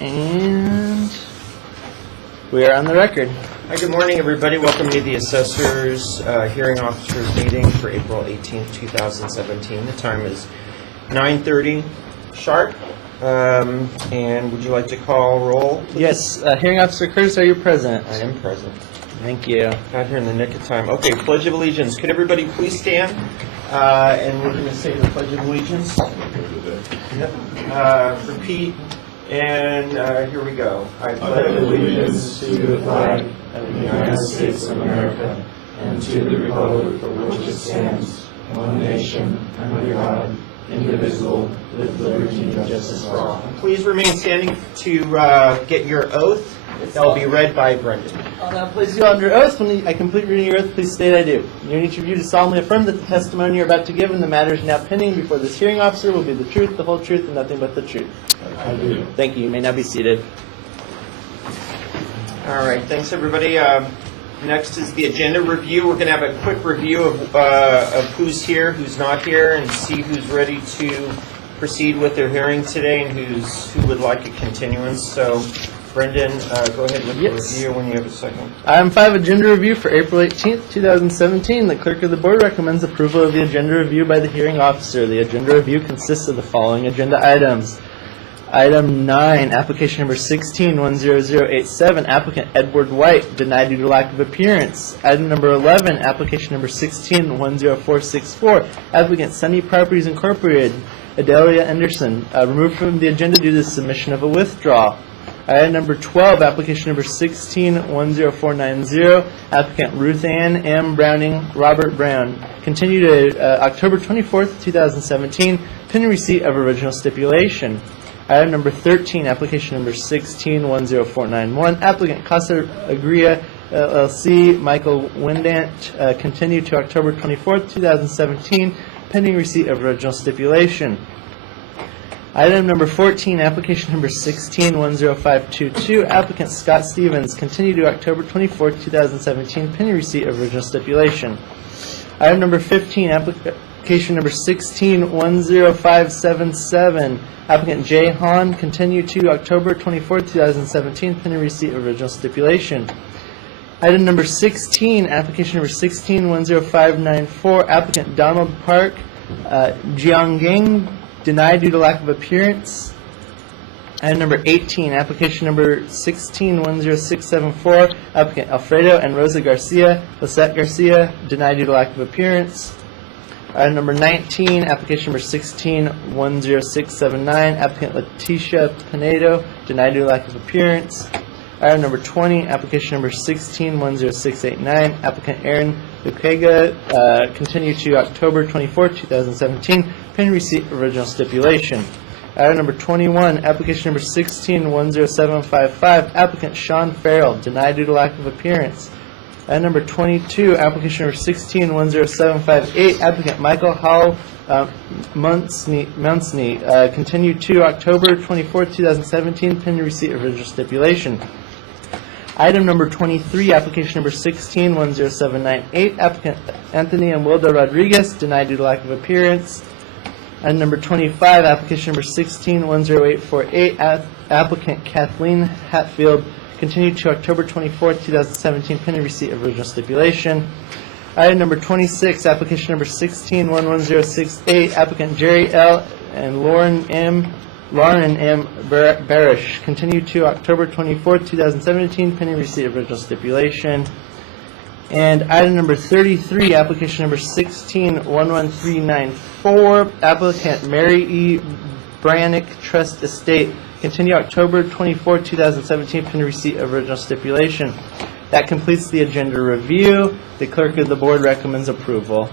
And we are on the record. Hi, good morning, everybody. Welcome to the Assessor's Hearing Officers Meeting for April 18th, 2017. The time is 9:30 sharp. And would you like to call roll, please? Yes, Hearing Officer Curtis, are you present? I am present. Thank you. Got here in the nick of time. Okay, Pledge of Allegiance. Could everybody please stand? And we're going to say the Pledge of Allegiance. Yep. Repeat. And here we go. I pledge allegiance to the flag of the United States of America and to the republic for which it stands, one nation, under God, indivisible, with liberty and justice for all. Please remain standing to get your oath. That will be read by Brendan. I'll now place you under oath. When I complete reading your oath, please state I do. You each of you to solemnly affirm that the testimony you're about to give in the matters now pending before this hearing officer will be the truth, the whole truth, and nothing but the truth. I do. Thank you. You may now be seated. All right. Thanks, everybody. Next is the agenda review. We're going to have a quick review of who's here, who's not here, and see who's ready to proceed with their hearing today and who would like a continuance. So, Brendan, go ahead with the review when you have a second. Item 5, Agenda Review for April 18th, 2017. The Clerk of the Board recommends approval of the agenda review by the hearing officer. The agenda review consists of the following agenda items. Item 9, application number 16-10087, applicant Edward White, denied due to lack of appearance. Item number 11, application number 16-10464, applicant Sunny Properties Incorporated, Adelia Anderson, removed from the agenda due to the submission of a withdrawal. Item number 12, application number 16-10490, applicant Ruth Ann M. Browning, Robert Brown, continued to October 24th, 2017, pending receipt of original stipulation. Item number 13, application number 16-10491, applicant Casa Agria LLC, Michael Windant, continued to October 24th, 2017, pending receipt of original stipulation. Item number 14, application number 16-10522, applicant Scott Stevens, continued to October 24th, 2017, pending receipt of original stipulation. Item number 15, application number 16-10577, applicant Jay Hahn, continued to October 24th, 2017, pending receipt of original stipulation. Item number 16, application number 16-10594, applicant Donald Park, Jianggang, denied due to lack of appearance. Item number 18, application number 16-10674, applicant Alfredo and Rosa Garcia, Lisette Garcia, denied due to lack of appearance. Item number 19, application number 16-10679, applicant Leticia Pinedo, denied due to lack of appearance. Item number 20, application number 16-10689, applicant Aaron Bucega, continued to October 24, 2017, pending receipt of original stipulation. Item number 21, application number 16-10755, applicant Sean Farrell, denied due to lack of appearance. Item number 22, application number 16-10758, applicant Michael Howell Munsney, continued to October 24, 2017, pending receipt of original stipulation. Item number 23, application number 16-10798, applicant Anthony and Wilda Rodriguez, denied due to lack of appearance. Item number 25, application number 16-10848, applicant Kathleen Hatfield, continued to October 24, 2017, pending receipt of original stipulation. Item number 26, application number 16-11068, applicant Jerry L. and Lauren M. Barish, continued to October 24, 2017, pending receipt of original stipulation. And item number 33, application number 16-11394, applicant Mary E. Brannick Trust Estate, continue October 24, 2017, pending receipt of original stipulation. That completes the agenda review. The Clerk of the Board recommends approval.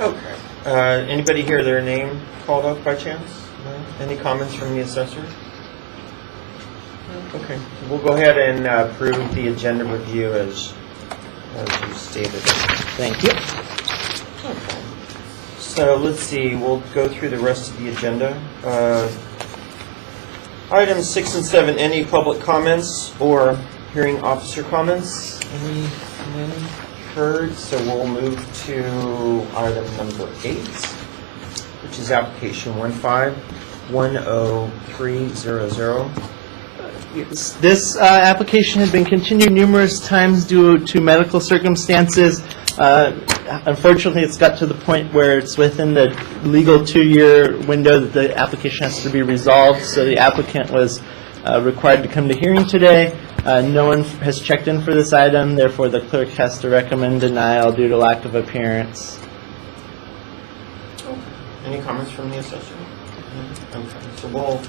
Okay. Anybody hear their name called up by chance? No? Any comments from the assessor? Okay. We'll go ahead and approve the agenda review as you stated. Thank you. Okay. So let's see. We'll go through the rest of the agenda. Items 6 and 7, any public comments or hearing officer comments? Any heard? So we'll move to item number 8, which is application 10300. This application had been continued numerous times due to medical circumstances. Unfortunately, it's got to the point where it's within the legal 2-year window that the application has to be resolved, so the applicant was required to come to hearing today. No one has checked in for this item, therefore the clerk has to recommend denial due to lack of appearance. Any comments from the assessor? Okay, so we'll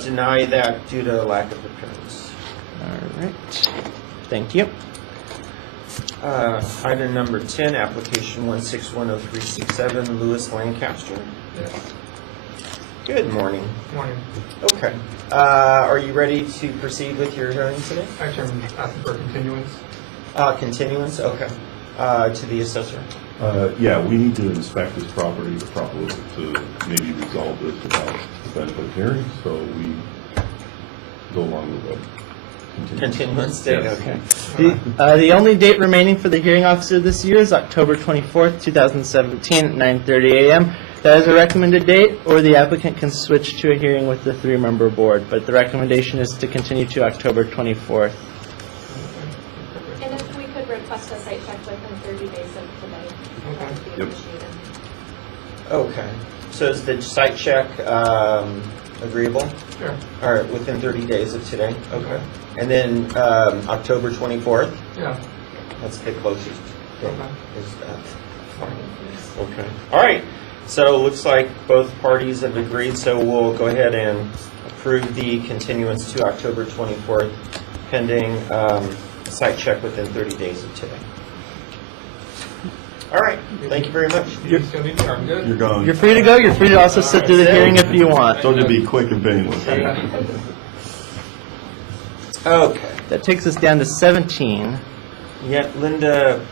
deny that due to lack of appearance. All right. Thank you. Item number 10, application 1610367, Lewis Lancaster. Good morning. Morning. Okay. Are you ready to proceed with your hearing today? Actually, I'm asking for a continuance. Continuance, okay. To the assessor. Yeah, we need to inspect this property properly to maybe resolve this without the benefit of hearing, so we go along with the Continuance date, Yes. okay. The only date remaining for the hearing officer this year is October 24th, 2017 at 9:30 a.m. That is a recommended date, or the applicant can switch to a hearing with the 3-member board, but the recommendation is to continue to October 24th. And if we could request a site check within 30 days of today, that would be Yep. appreciated. Okay. So is the site check agreeable? Sure. All right, within 30 days of today? Okay. And then October 24th? Yeah. That's the closest. date. Okay. Is that fine? Okay. All right. So it looks like both parties have agreed, so we'll go ahead and approve the continuance to October 24th pending site check within 30 days of today. All right. Thank you very much. You still need me? I'm good. You're going, You're free to go. You're free to also sit through the hearing if you want. so to be quick and painless. Okay. That takes us down to 17. Yeah, Linda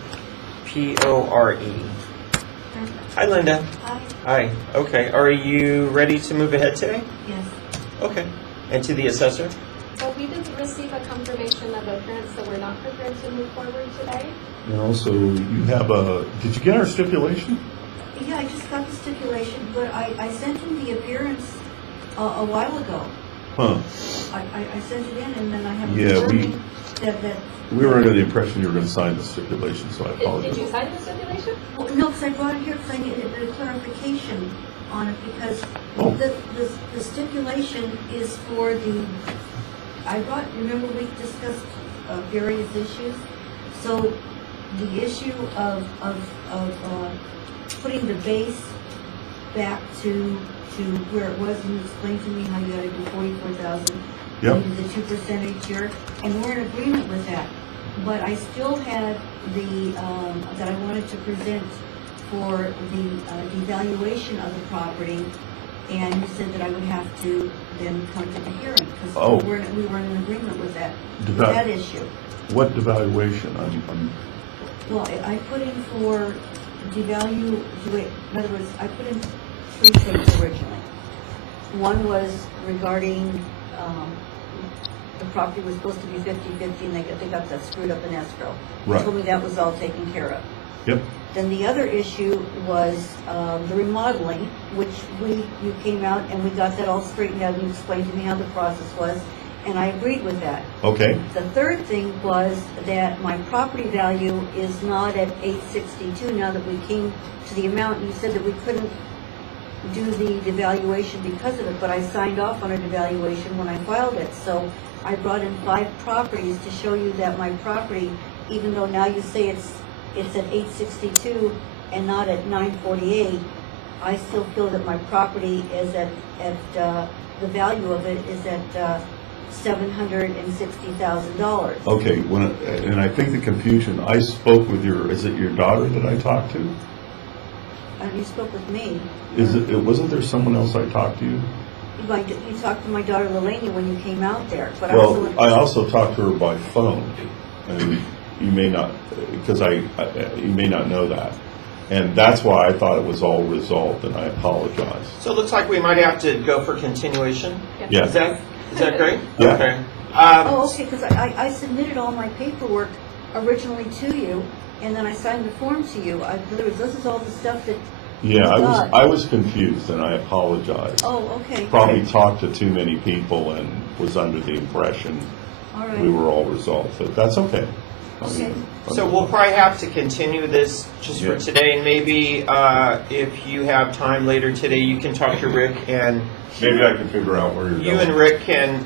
P-O-R-E. Hi, Linda. Hi. Hi. Okay. Are you ready to move ahead today? Yes. Okay. And to the assessor? So we didn't receive a confirmation of appearance, so we're not prepared to move forward today. And also, you have did you get our stipulation? Yeah, I just got the stipulation, but I sent in the appearance a while ago. Huh. I sent it in and then I have Yeah, confirming that, We were under the impression you were going to sign the stipulation, so I Did apologize. you sign the stipulation? well, no, because I brought it here because I needed a clarification on it because Oh. the stipulation is for remember we discussed various issues? So the issue of putting the base back to where it was, and you explained to me how you gotta do 44,000. Yep. You do the 2% each year, and we're in agreement with that. But I still had that I wanted to present for the devaluation of the property, and you said that I would have to then come to the hearing, Oh. because we weren't in agreement with that Deva- issue. What devaluation? Well, I put in for in other words, I put in 3 things originally. One was regarding, the property was supposed to be 50/50, and they got that screwed up in escrow. They Right. told me that was all taken care of. Yep. Then the other issue was the remodeling, which you came out and we got that all straightened out and you explained to me how the process was, and I agreed with that. Okay. The third thing was that my property value is not at 862 now that we came to the amount. You said that we couldn't do the devaluation because of it, but I signed off on a devaluation when I filed it. So I brought in 5 properties to show you that my property, even though now you say it's at 862 and not at 948, I still feel that my property is at the value of it is at $760,000. Okay. And I think the confusion, I spoke with is it your daughter that I talked to? You spoke with me. Wasn't there someone else I talked to you? You talked to my daughter Lelania when you came out there, but Well, I also talked to her by phone, and you may not, because you may not know that. And that's why I thought it was all resolved, and I apologize. So it looks like we might have to go for continuation. Yeah. Is that great? Yeah. Okay. okay, because I submitted all my paperwork originally to you, and then I signed the form to you. In other words, this is all the stuff that Yeah, God. I was confused and I apologize. Oh, okay. Probably talked to too many people and was under the impression All we right. were all resolved, but that's okay. I mean, So we'll probably have to continue this just for Yeah. today, and maybe if you have time later today, you can talk to Rick, and Maybe I can figure out where you're going. you and Rick can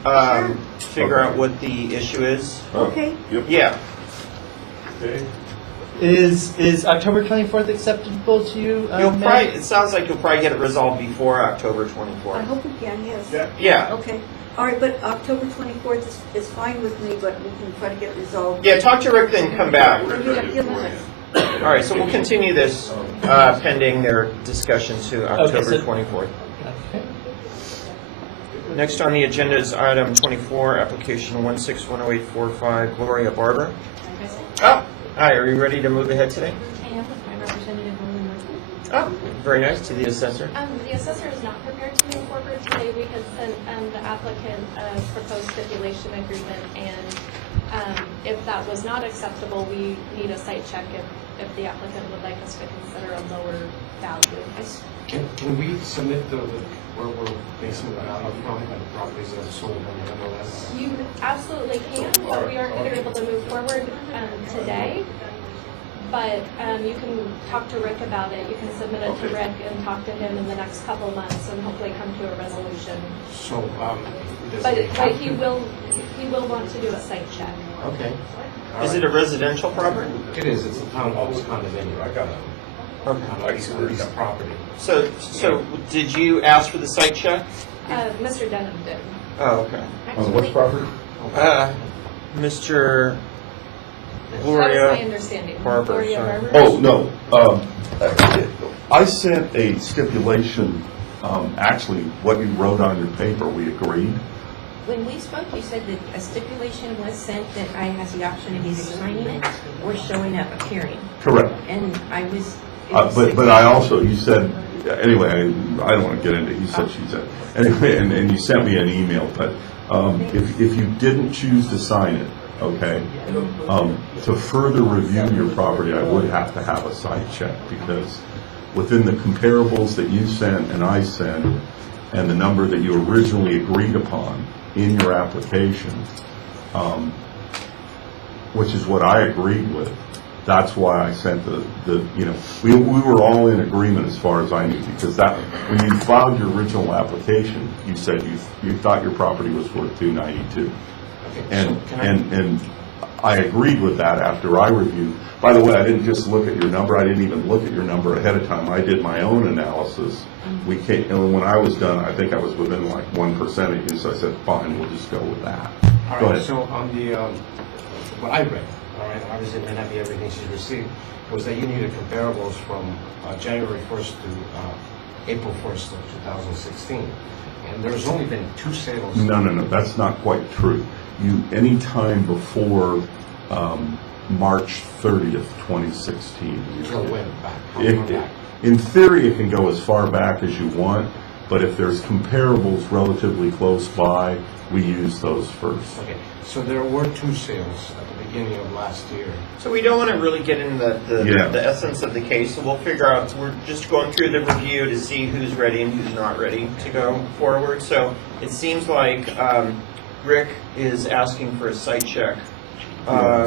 figure Okay. out what the issue is. Okay. Yep. Yeah. Okay. Is October 24th acceptable to you, You'll Matt? probably, it sounds like you'll probably get it resolved before October I 24th. hope we can, yes. Yeah. Yeah. Okay. All right, but October 24th is fine with me, but we can try to get it resolved. Yeah, talk to Rick, then come back. Give us- All right, so we'll continue this pending their discussion to October so- 24th. Okay. Next on the agenda is item 24, application 16-10845, Gloria Barber. Oh, hi, are you ready to move ahead today? I am with my representative, Roland Murphy. Oh, very nice, to the assessor. The assessor is not prepared to move forward today. We had sent the applicant a proposed stipulation agreement, and if that was not acceptable, we need a site check if the applicant would like us to consider a lower value. Can we submit where we're basing the value from, and the properties that are sold on the MLS? You absolutely can, but we aren't going to be able to move forward today. But you can talk to Rick about it. You can submit it to Rick and talk to him in the next couple of months and hopefully come to a resolution. So, does But it have he will want to do a site check. Okay. Is it a residential property? It is, it's a townhouse condominium. I got it. Lease property. So did you ask for the site check? Mr. Denham did. Oh, okay. On what property? Mr. That Gloria. was my understanding. Barber, Gloria sorry. Barber? Oh, no. I sent a stipulation, actually, what you wrote on your paper, we agreed. When we spoke, you said that a stipulation was sent that I has the option of either signing it or showing up appearing. Correct. And I was. But I also, you said, anyway, I don't want to get into, he said, she said. Anyway, and you sent me an email, but if you didn't choose to sign it, okay, to further review your property, I would have to have a site check, because within the comparables that you sent and I sent, and the number that you originally agreed upon in your application, which is what I agreed with, that's why I sent we were all in agreement as far as I knew, because that, when you filed your original application, you said you thought your property was worth $292. Okay, so can I? And I agreed with that after I reviewed. By the way, I didn't just look at your number, I didn't even look at your number ahead of time. I did my own analysis. And when I was done, I think I was within like 1% of you, so I said, fine, we'll just go with that. All Go right, ahead. so on the, what I read, all right, obviously it may not be everything she's received, was that you needed comparables from January 1st to April 1st of 2016. And there's only been 2 sales. No, that's not quite true. Any time before March 30th, 2016. So it went back. How far back? In theory, it can go as far back as you want, but if there's comparables relatively close by, we use those first. Okay, so there were 2 sales at the beginning of last year. So we don't want to really get into Yeah. the essence of the case, so we'll figure out, we're just going through the review to see who's ready and who's not ready to go forward. So it seems like Rick is asking for a site check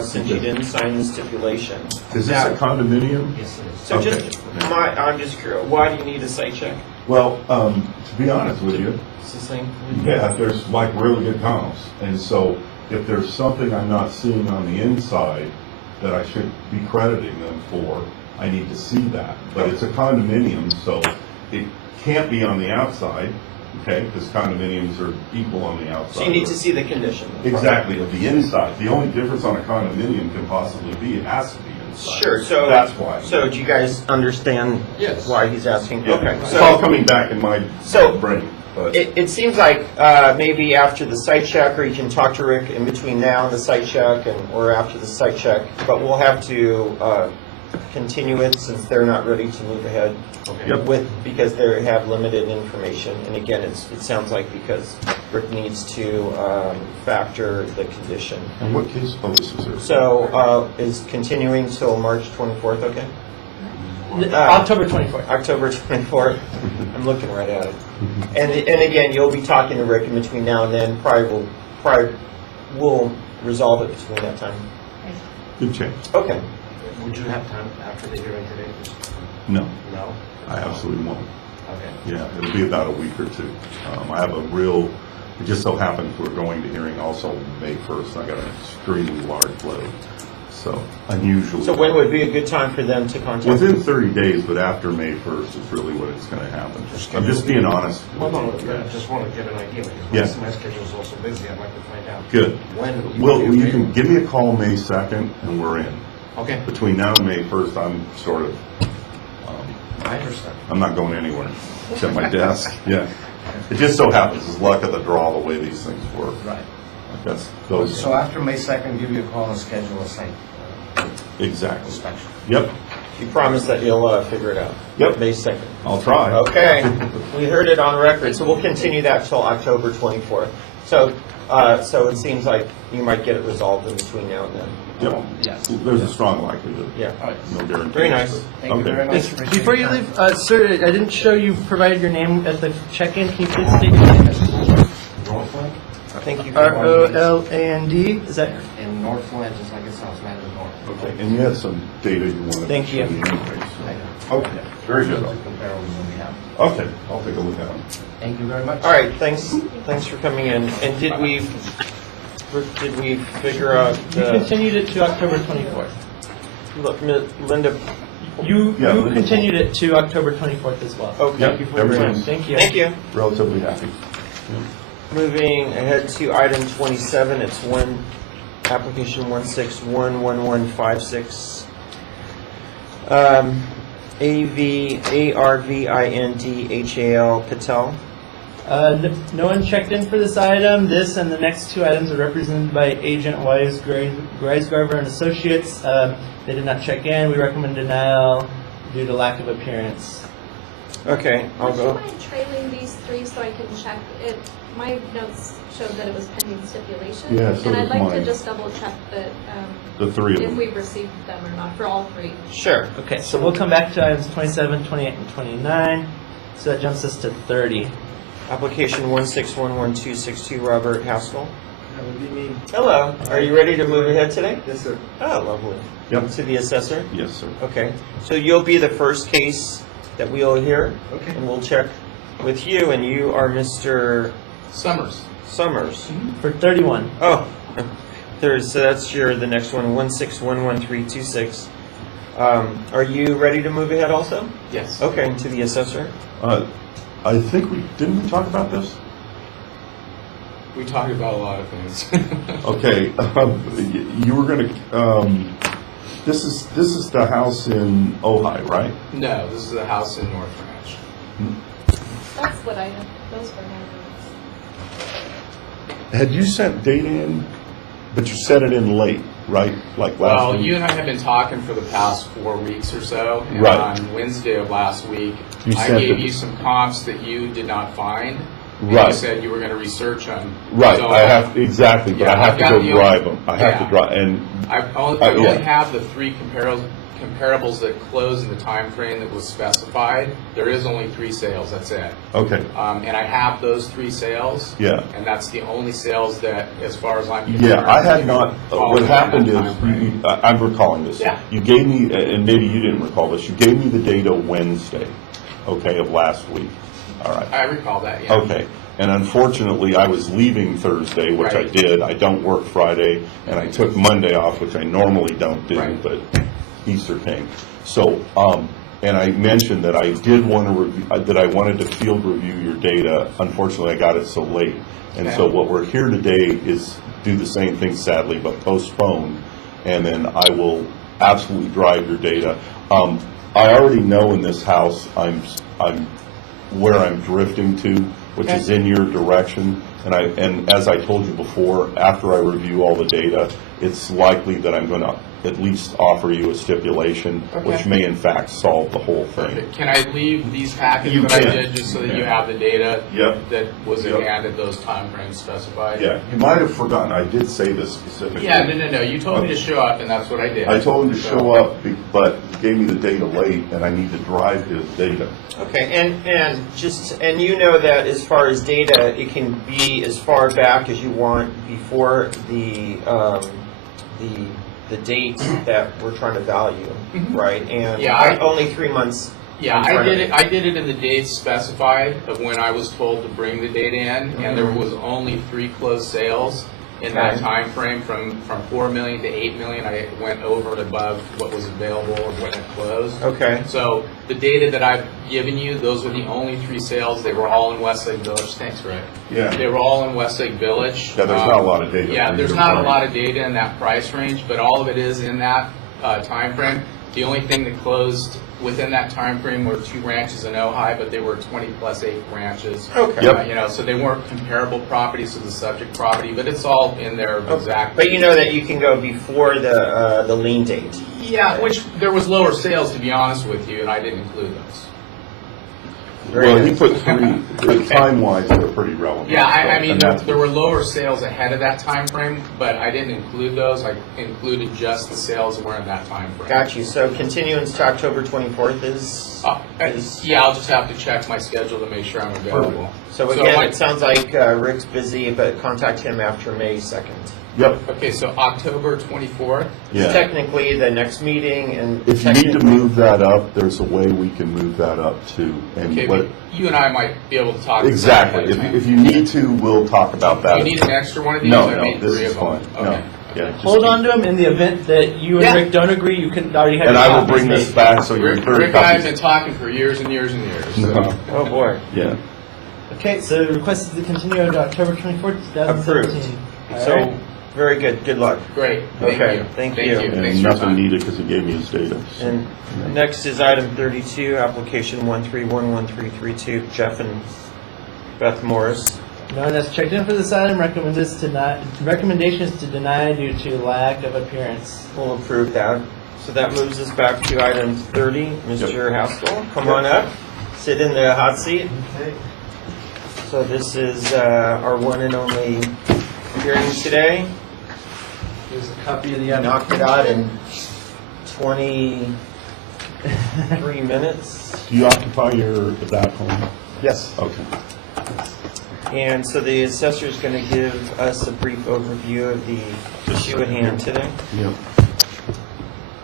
since you didn't sign the stipulation. Is this Now- a condominium? Yes, it is. So Okay. I'm just curious, why do you need a site check? Well, to be honest with you, It's the same. yeah, there's like really good comps. And so if there's something I'm not seeing on the inside that I should be crediting them for, I need to see that. But it's a condominium, so it can't be on the outside, okay? Because condominiums are equal on the outside. So you need to see the condition. Exactly, of the inside. The only difference on a condominium can possibly be it has to be inside. Sure, so. That's why. So do you guys understand Yes. why he's asking? Yeah. Okay. It's all coming back in my So- brain, but. It seems like maybe after the site check, or you can talk to Rick in between now and the site check, or after the site check, but we'll have to continue it since they're not ready to move ahead Okay. because they have limited information. And again, it sounds like because Rick needs to factor the condition. And what case, oh, this is it. So is continuing till March 24th, okay? October 24th. October 24th. I'm looking right at it. And again, you'll be talking to Rick in between now and then. Probably we'll resolve it between that time. Good change. Okay. Would you have time after the hearing today? No, No? I absolutely won't. Okay. Yeah, it'll be about a week or two. I have it just so happens we're going to hearing also May 1st. I got an extremely large load, so unusual. So when would be a good time for them to contact you? Within 30 days, but after May 1st is really what it's going to happen. I'm just being honest. Well, no, I just want to get an idea, because Yes. my schedule is also busy. I'd like to find out. Good. When Well, would be you can available. give me a call May 2nd, and we're in. Okay, Between now and May 1st, I'm sort of, I understand. I'm not going anywhere. It's at my desk. Yeah. It just so happens, it's luck of the draw, the way these things work. Right. That's those. So after May 2nd, give you a call and schedule a site Exactly. inspection. Yep. You promise that you'll figure it out? Yep. May 2nd. I'll try. Okay, we heard it on record, so we'll continue that till October 24th. So it seems like you might get it resolved in between now and then. Yep. Yes. There's a strong likelihood. Yeah. No guarantee. Very nice. Thank you very Yes, much. before you leave, sir, I didn't show you provided your name at the check-in. Can you please state your name? Northland? Thank you. Roland. Is that? In Northland, just like it sounds, Madison North. Okay, and you had some data you wanted to Thank show you. me anyway, so. Okay, very good. The comparables that we have. Okay, I'll take a look at them. Thank you very much. All right, thanks for coming in. And did we figure out, You continued it to October 24th. look, Linda, You Yeah, Linda. continued it to October 24th as well. okay. Thank you for your time. everything's- Thank you. Thank you. Relatively happy. Moving ahead to item 27, it's application 1611156. ARVINDHAL Patel. No one checked in for this item. This and the next two items are represented by Agent Greisgarver and Associates. They did not check in. We recommend denial due to lack of appearance. Okay, I'll Would you go. mind trailing these three so I can check it? My notes showed that it was pending stipulation. Yeah, so And I'd does like mine. to just double check that, The three of if them. we've received them or not, for all three. Sure. Okay, so we'll come back to items 27, 28, and 29. So that jumps us to 30. Application 1611262, Robert Haskell. That would be me. Hello, are you ready to move ahead today? Yes, sir. Oh, lovely. Yep. To the assessor? Yes, sir. Okay, so you'll be the first case that we'll hear, Okay. and we'll check with you, and you are Mr. Summers. Summers. For 31. Oh, so that's the next one, 1611326. Are you ready to move ahead also? Yes. Okay, to the assessor? I think didn't we talk about this? We talked about a lot of things. Okay, you were gonna, this is the house in Ojai, right? No, this is a house in North Ranch. That's what I have, those were my notes. Had you sent data in, but you sent it in late, right? Like last Well, week? you and I have been talking for the past 4 weeks or so. And Right. on Wednesday of last week, You I sent gave it. you some comps that you did not find. And Right. You said you were going to research them. Right, So I have, exactly, but Yeah, I have I've to got go the- drive them. I have to yeah. drive, and, I only yeah. have the 3 comparables that closed in the time frame that was specified. There is only 3 sales, that's it. okay, And I have those 3 sales. yeah. And that's the only sales that, as far as I'm concerned. Yeah, I had not, fall what within that happened is, timeframe. I'm recalling this. Yeah. You gave me, and maybe you didn't recall this, you gave me the data Wednesday, okay, of last week. All right. I recall that, yeah. Okay, and unfortunately, I was leaving Thursday, which I Right. did. I don't work Friday, and I took Monday off, which I normally don't do, Right. but Easter came. So, and I mentioned that I did want to review, that I wanted to field review your data. Unfortunately, I got it so late. And so Okay. what we're here today is do the same thing sadly, but postpone, and then I will absolutely drive your data. I already know in this house, I'm where I'm drifting to, which is in your direction. And as I told you before, after I review all the data, it's likely that I'm going to at least offer you a stipulation, which Okay. may in fact solve the whole thing. Can I leave these packets You that I can. did, just so that You you can. have the data Yep. that was in Yep. hand at those timeframes specified? Yeah, you might have forgotten, I did say this specifically. Yeah, no, you told me to show up, and that's what I did. I told him to So- show up, but he gave me the data late, and I need to drive his data. Okay, and you know that as far as data, it can be as far back as you want before the date that we're trying to value, right? And Yeah, only 3 months. Yeah, in front of I did it in the dates specified of when I was told to bring the data in, and there was only 3 closed sales in that Okay. time frame from 4 million to 8 million. I went over and above what was available or what had closed. Okay. So the data that I've given you, those were the only 3 sales. They were all in Westlake Village. Thanks, Rick. Yeah. They were all in Westlake Village. Yeah, there's not a lot of data. Yeah, for there's either not a party. lot of data in that price range, but all of it is in that time frame. The only thing that closed within that time frame were 2 ranches in Ojai, but they were 20+8 ranches. Okay. Yep. So they weren't comparable properties to the subject property, but it's all in there exactly. But you know that you can go before the lien date. Yeah, which there was lower sales, to be honest with you, and I didn't include those. Well, he put 3, but time-wise, they're pretty relevant. Yeah, I mean, And that's- there were lower sales ahead of that time frame, but I didn't include those. I included just the sales that were in that time frame. Got you. So continuance to October 24th is. Yeah, I'll just have to check my schedule to make sure I'm available. So again, like- it sounds like Rick's busy, but contact him after May 2nd. Yep, Okay, so October 24th? yeah. Technically, the next meeting and. If you need to technically- move that up, there's a way we can move that up too. And Okay, what- but you and I might be able to talk. Exactly. about that. If you need to, we'll talk about Do that. you need an extra one of these? No, I no, made this 3 is of them. fine. No, Okay. yeah. just Hold keep- on to them in the event that you and Yeah. Rick don't agree, you can already have And your I will copies bring this made. back so you're Rick very and I have copies. been talking for years and years and years. No. So. Oh, boy. Yeah. Okay, so request is to continue to October 24th, 2017. So, All right. very good. Good luck. Great, thank Okay, you. thank you. Thanks And for your nothing time. needed because he gave me his data. so. And next is item 32, application 1311332, Jeff and Beth Morris. No one has checked in for this item. Recommendation is to deny due to lack of appearance. We'll approve that. So that moves us back to item 30. Mr. Haskell, come on up. Sit in the hot seat. Okay. So this is our one and only hearing today. Here's a copy of the Knocked it out in 23 minutes. Do you occupy the back home? Yes. Okay. And so the assessor is going to give us a brief overview of the issue at hand today. Yep.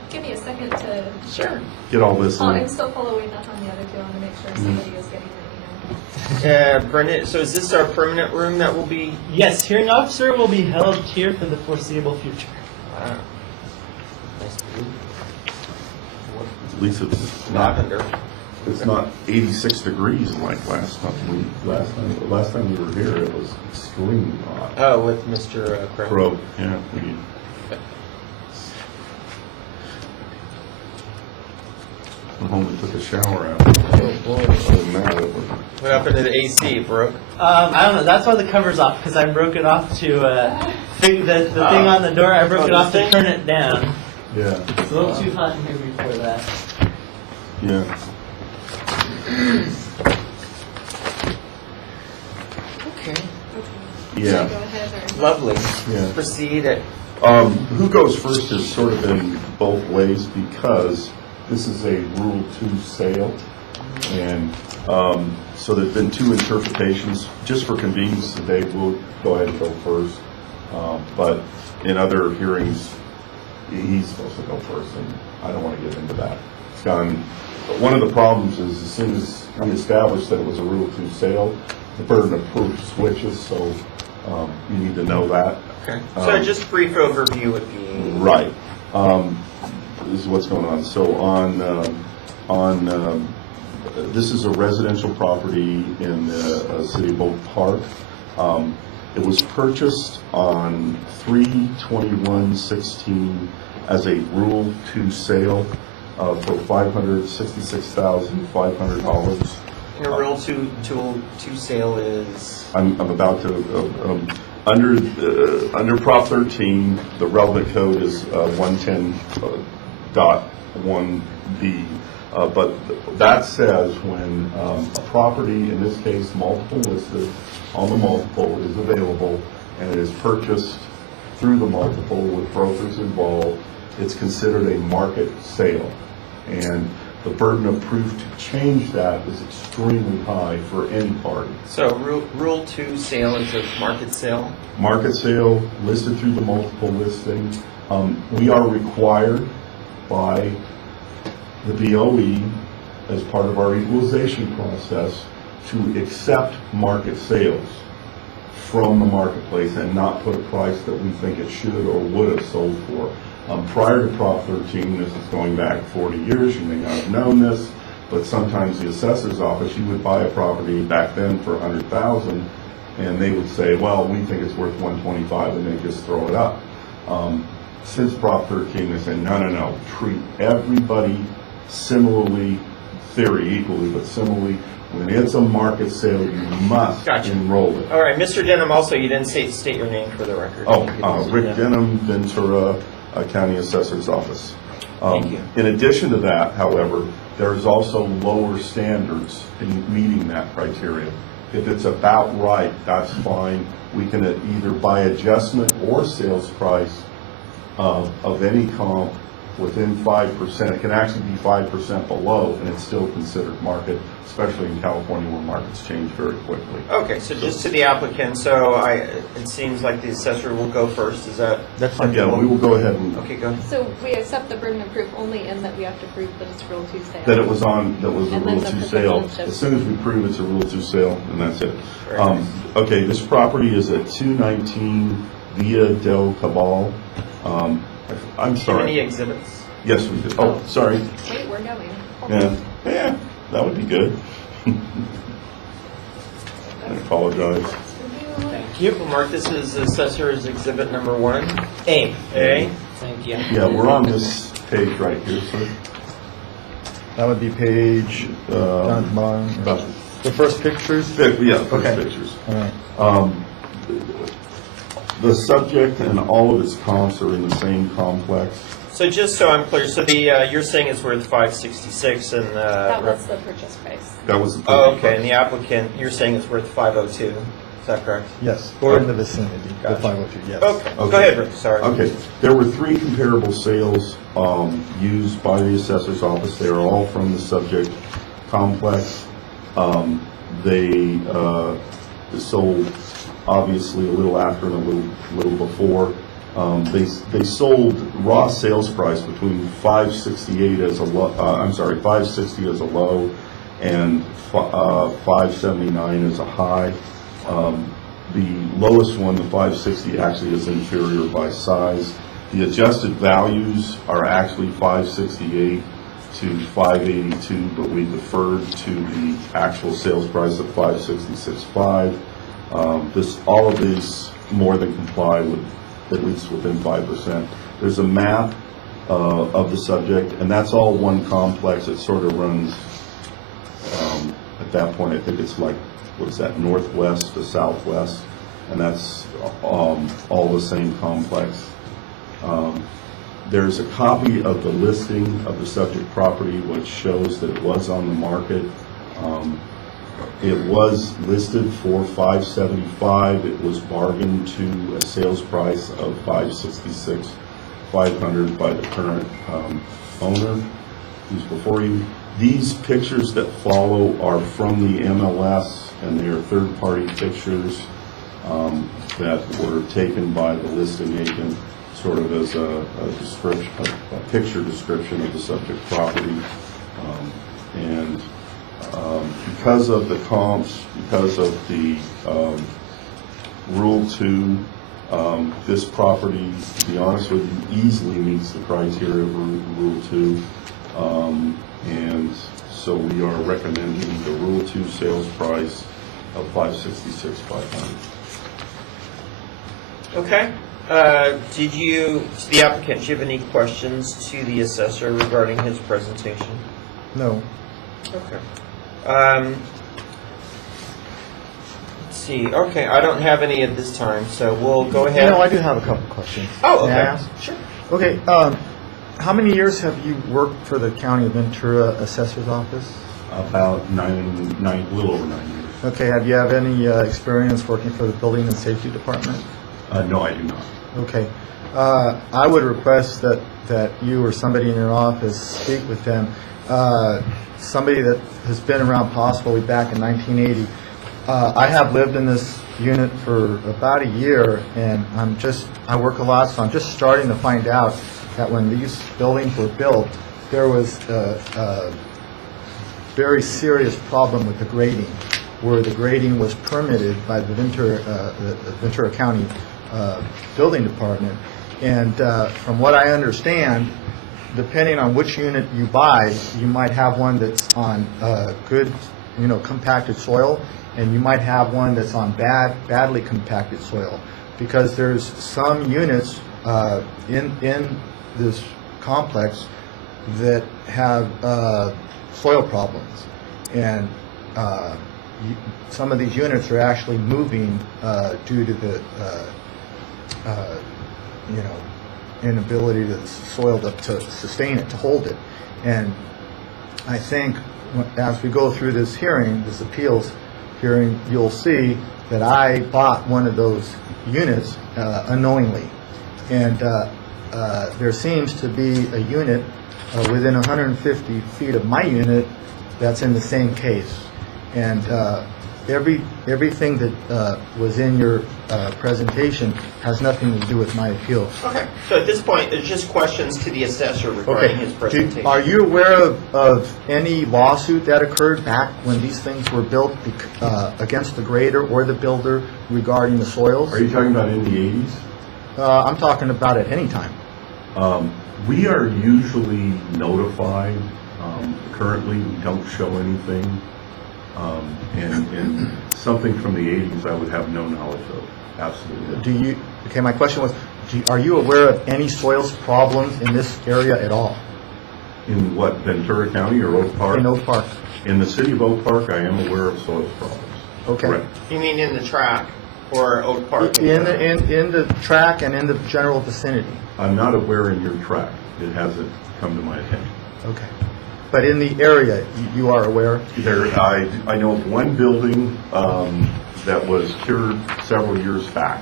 Give me a second to. Sure. Get all this I'm in. still following up on the other two. I want to make sure somebody is getting their email. Brendan, so is this our permanent room that will be? Yes, hearing officer will be held here for the foreseeable future. Nice blue. At least Lavender. it's not 86 degrees like last time we were here. It was extremely hot. Oh, with Mr. Crow. Crow, yeah. we- Went home and took a shower after. Oh, boy. Other than that, it was- What happened to the AC? It broke? I don't know. That's why the cover's off, because I broke it off to the thing on the door. I broke it off to turn it down. Yeah, It's a little too hot in here before that. yeah. Okay. Yeah. Go ahead or. Lovely. Yeah. Proceed. Who goes first has sort of been both ways because this is a Rule 2 sale. And so there's been 2 interpretations. Just for convenience today, we'll go ahead and go first. But in other hearings, he's supposed to go first, and I don't want to get into that. It's gone. But one of the problems is as soon as we established that it was a Rule 2 sale, the burden of proof switches, so you need to know that. Okay. So just brief overview would be. Right. This is what's going on. So this is a residential property in the city of Oak Park. It was purchased on 3/21/16 as a Rule 2 sale for $566,500. And a Rule 2 sale is. I'm about to, Under Prop 13, the relevant code is 110.1B. But that says when a property, in this case multiple listed on the multiple, is available and it is purchased through the multiple with brokers involved, it's considered a market sale. And the burden of proof to change that is extremely high for any party. So Rule 2 sale is a market sale? Market sale, listed through the multiple listing. We are required by the BOE, as part of our equalization process, to accept market sales from the marketplace and not put a price that we think it should or would have sold for. Prior to Prop 13, this is going back 40 years, you may not have known this, but sometimes the assessor's office, you would buy a property back then for $100,000, and they would say, well, we think it's worth $125, and they just throw it up. Since Prop 13, they say, no, treat everybody similarly, theory equally, but similarly. When it's a market sale, you must enroll it. All right, Mr. Denham, also, you didn't state your name for the record. Rick Denham, Ventura County Assessor's Office. Thank you. In addition to that, however, there is also lower standards in meeting that criteria. If it's about right, that's fine. We can either by adjustment or sales price of any comp within 5%. It can actually be 5% below, and it's still considered market, especially in California where markets change very quickly. Okay, so just to the applicant, so it seems like the assessor will go first, is that? That's fine. Yeah, we will go ahead and, Okay, go ahead. So we accept the burden of proof only in that we have to prove that it's Rule 2 sale. that it was a And then Rule the 2 sale. proposal As soon as we prove it's a Rule 2 sale, and that's it. Very nice. Okay, this property is at 219 Via del Cabal. I'm How many sorry. exhibits? Yes, we did. Oh, sorry. Wait, we're going. Yeah, that would be good. I apologize. Thank you. We'll mark this as Assessor's Exhibit Number 1. A. Thank you. Yeah, we're on this page right here, sir. That would be page, down at the bottom. About The first pictures? Yeah, first Okay. pictures. All right. The subject and all of its comps are in the same complex. So just so I'm clear, so the you're saying it's worth 566 and That was the purchase price. That was the oh, okay, and the applicant, you're saying it's worth 502. Is that correct? Yes, or in the vicinity, the Gotcha. 502, yes. Okay. Go Okay. ahead, Rick. Sorry. Okay, there were 3 comparable sales used by the assessor's office. They are all from the subject complex. They sold obviously a little after and a little before. They sold raw sales price between 568 as a low. I'm sorry, 560 as a low, and 579 as a high. The lowest one, the 560, actually is inferior by size. The adjusted values are actually 568 to 582, but we deferred to the actual sales price of 566.5. All of these more than comply with, at least within 5%. There's a map of the subject, and that's all one complex. It sort of runs, at that point, I think it's like, what is that, northwest to southwest, and that's all the same complex. There's a copy of the listing of the subject property which shows that it was on the market. It was listed for $575. It was bargained to a sales price of $566,500 by the current owner who's before you. These pictures that follow are from the MLS, and they are third-party pictures that were taken by the listing agent, sort of as a description, a picture description of the subject property. Because of the comps, because of the Rule 2, this property, to be honest with you, easily meets the criteria of Rule 2. And so we are recommending the Rule 2 sales price of $566,500. Okay. Did you, to the applicant, do you have any questions to the assessor regarding his presentation? No. Okay. Let's see. Okay, I don't have any at this time, so we'll go You ahead. know, I do have a couple questions. Oh, May I okay. ask? Sure. Okay, how many years have you worked for the County of Ventura Assessor's Office? About a little over 9 years. Okay, have you had any experience working for the Building and Safety Department? No, I do not. Okay. I would request that you or somebody in your office speak with them. Somebody that has been around possibly back in 1980. I have lived in this unit for about a year, and I work a lot, so I'm just starting to find out that when these buildings were built, there was a very serious problem with the grading, where the grading was permitted by the Ventura County Building Department. And from what I understand, depending on which unit you buy, you might have one that's on good, compacted soil, and you might have one that's on badly compacted soil, because there's some units in this complex that have soil problems, and some of these units are actually moving due to the inability to the soil to sustain it, to hold it. And I think as we go through this hearing, this appeals hearing, you'll see that I bought one of those units unknowingly. And there seems to be a unit within 150 feet of my unit that's in the same case. And everything that was in your presentation has nothing to do with my appeal. Okay, so at this point, there's just questions to the assessor regarding his presentation. Are you aware of any lawsuit that occurred back when these things were built against the grader or the builder regarding the soils? Are you talking about in the 80s? I'm talking about at any time. We are usually notified. Currently, we don't show anything. And something from the 80s I would have no knowledge of. Absolutely. My question was, are you aware of any soils problems in this area at all? In what, Ventura County or Oak Park? In Oak Park? In the city of Oak Park, I am aware of soils problems. Okay. Correct. You mean in the track or Oak Park? In the track and in the general vicinity? I'm not aware in your track. It hasn't come to my attention. Okay. But in the area, you are aware? I know of one building that was cured several years back.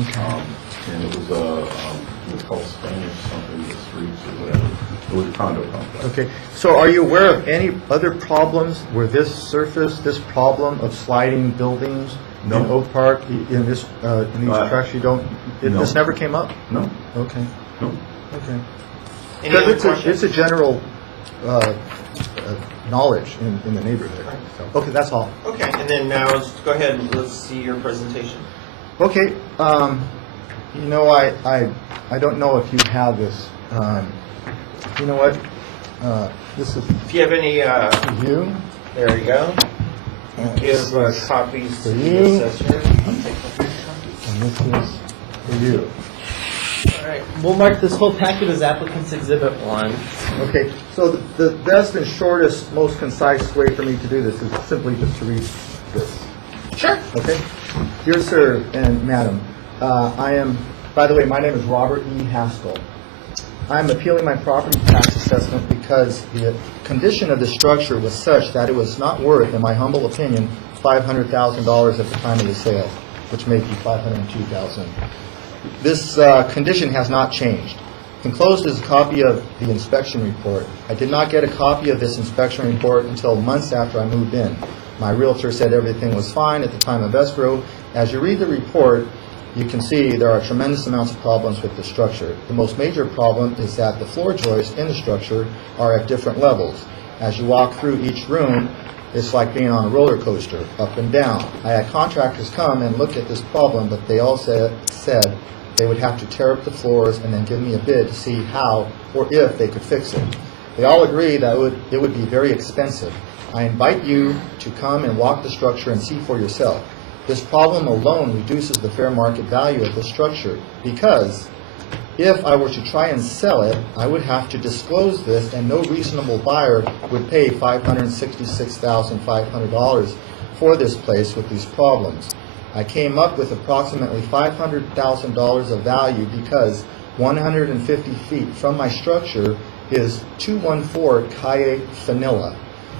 Okay. And it was what's called Spanish something, the streets or whatever. It was a condo complex. Okay. So are you aware of any other problems where this problem of sliding buildings No. in Oak Park, in these tracks, no. this never came up? No, Okay. no. Okay. Any other Because questions? it's a general knowledge in the neighborhood. So, okay, that's all. Okay, and then now, go ahead and let's see your presentation. Okay, I don't know if you have this. You know what? This is If you have any, for you. there you go. This Give is copies to for the you. assessor. And this is for you. All right, we'll mark this whole packet as applicant's exhibit 1. Okay, so the best and shortest, most concise way for me to do this is simply just to read this. Sure. Okay? Dear sir and madam, by the way, my name is Robert E. Haskell. I am appealing my property tax assessment because the condition of the structure was such that it was not worth, in my humble opinion, $500,000 at the time of the sale, which may be $502,000. This condition has not changed. Enclosed is a copy of the inspection report. I did not get a copy of this inspection report until months after I moved in. My realtor said everything was fine at the time of escrow. As you read the report, you can see there are tremendous amounts of problems with the structure. The most major problem is that the floor joists in the structure are at different levels. As you walk through each room, it's like being on a roller coaster, up and down. I had contractors come and look at this problem, but they all said they would have to tear up the floors and then give me a bid to see how or if they could fix it. They all agree that it would be very expensive. I invite you to come and walk the structure and see for yourself. This problem alone reduces the fair market value of the structure because if I were to try and sell it, I would have to disclose this and no reasonable buyer would pay $566,500 for this place with these problems. I came up with approximately $500,000 of value because 150 feet from my structure is 214 Calle Fanilla.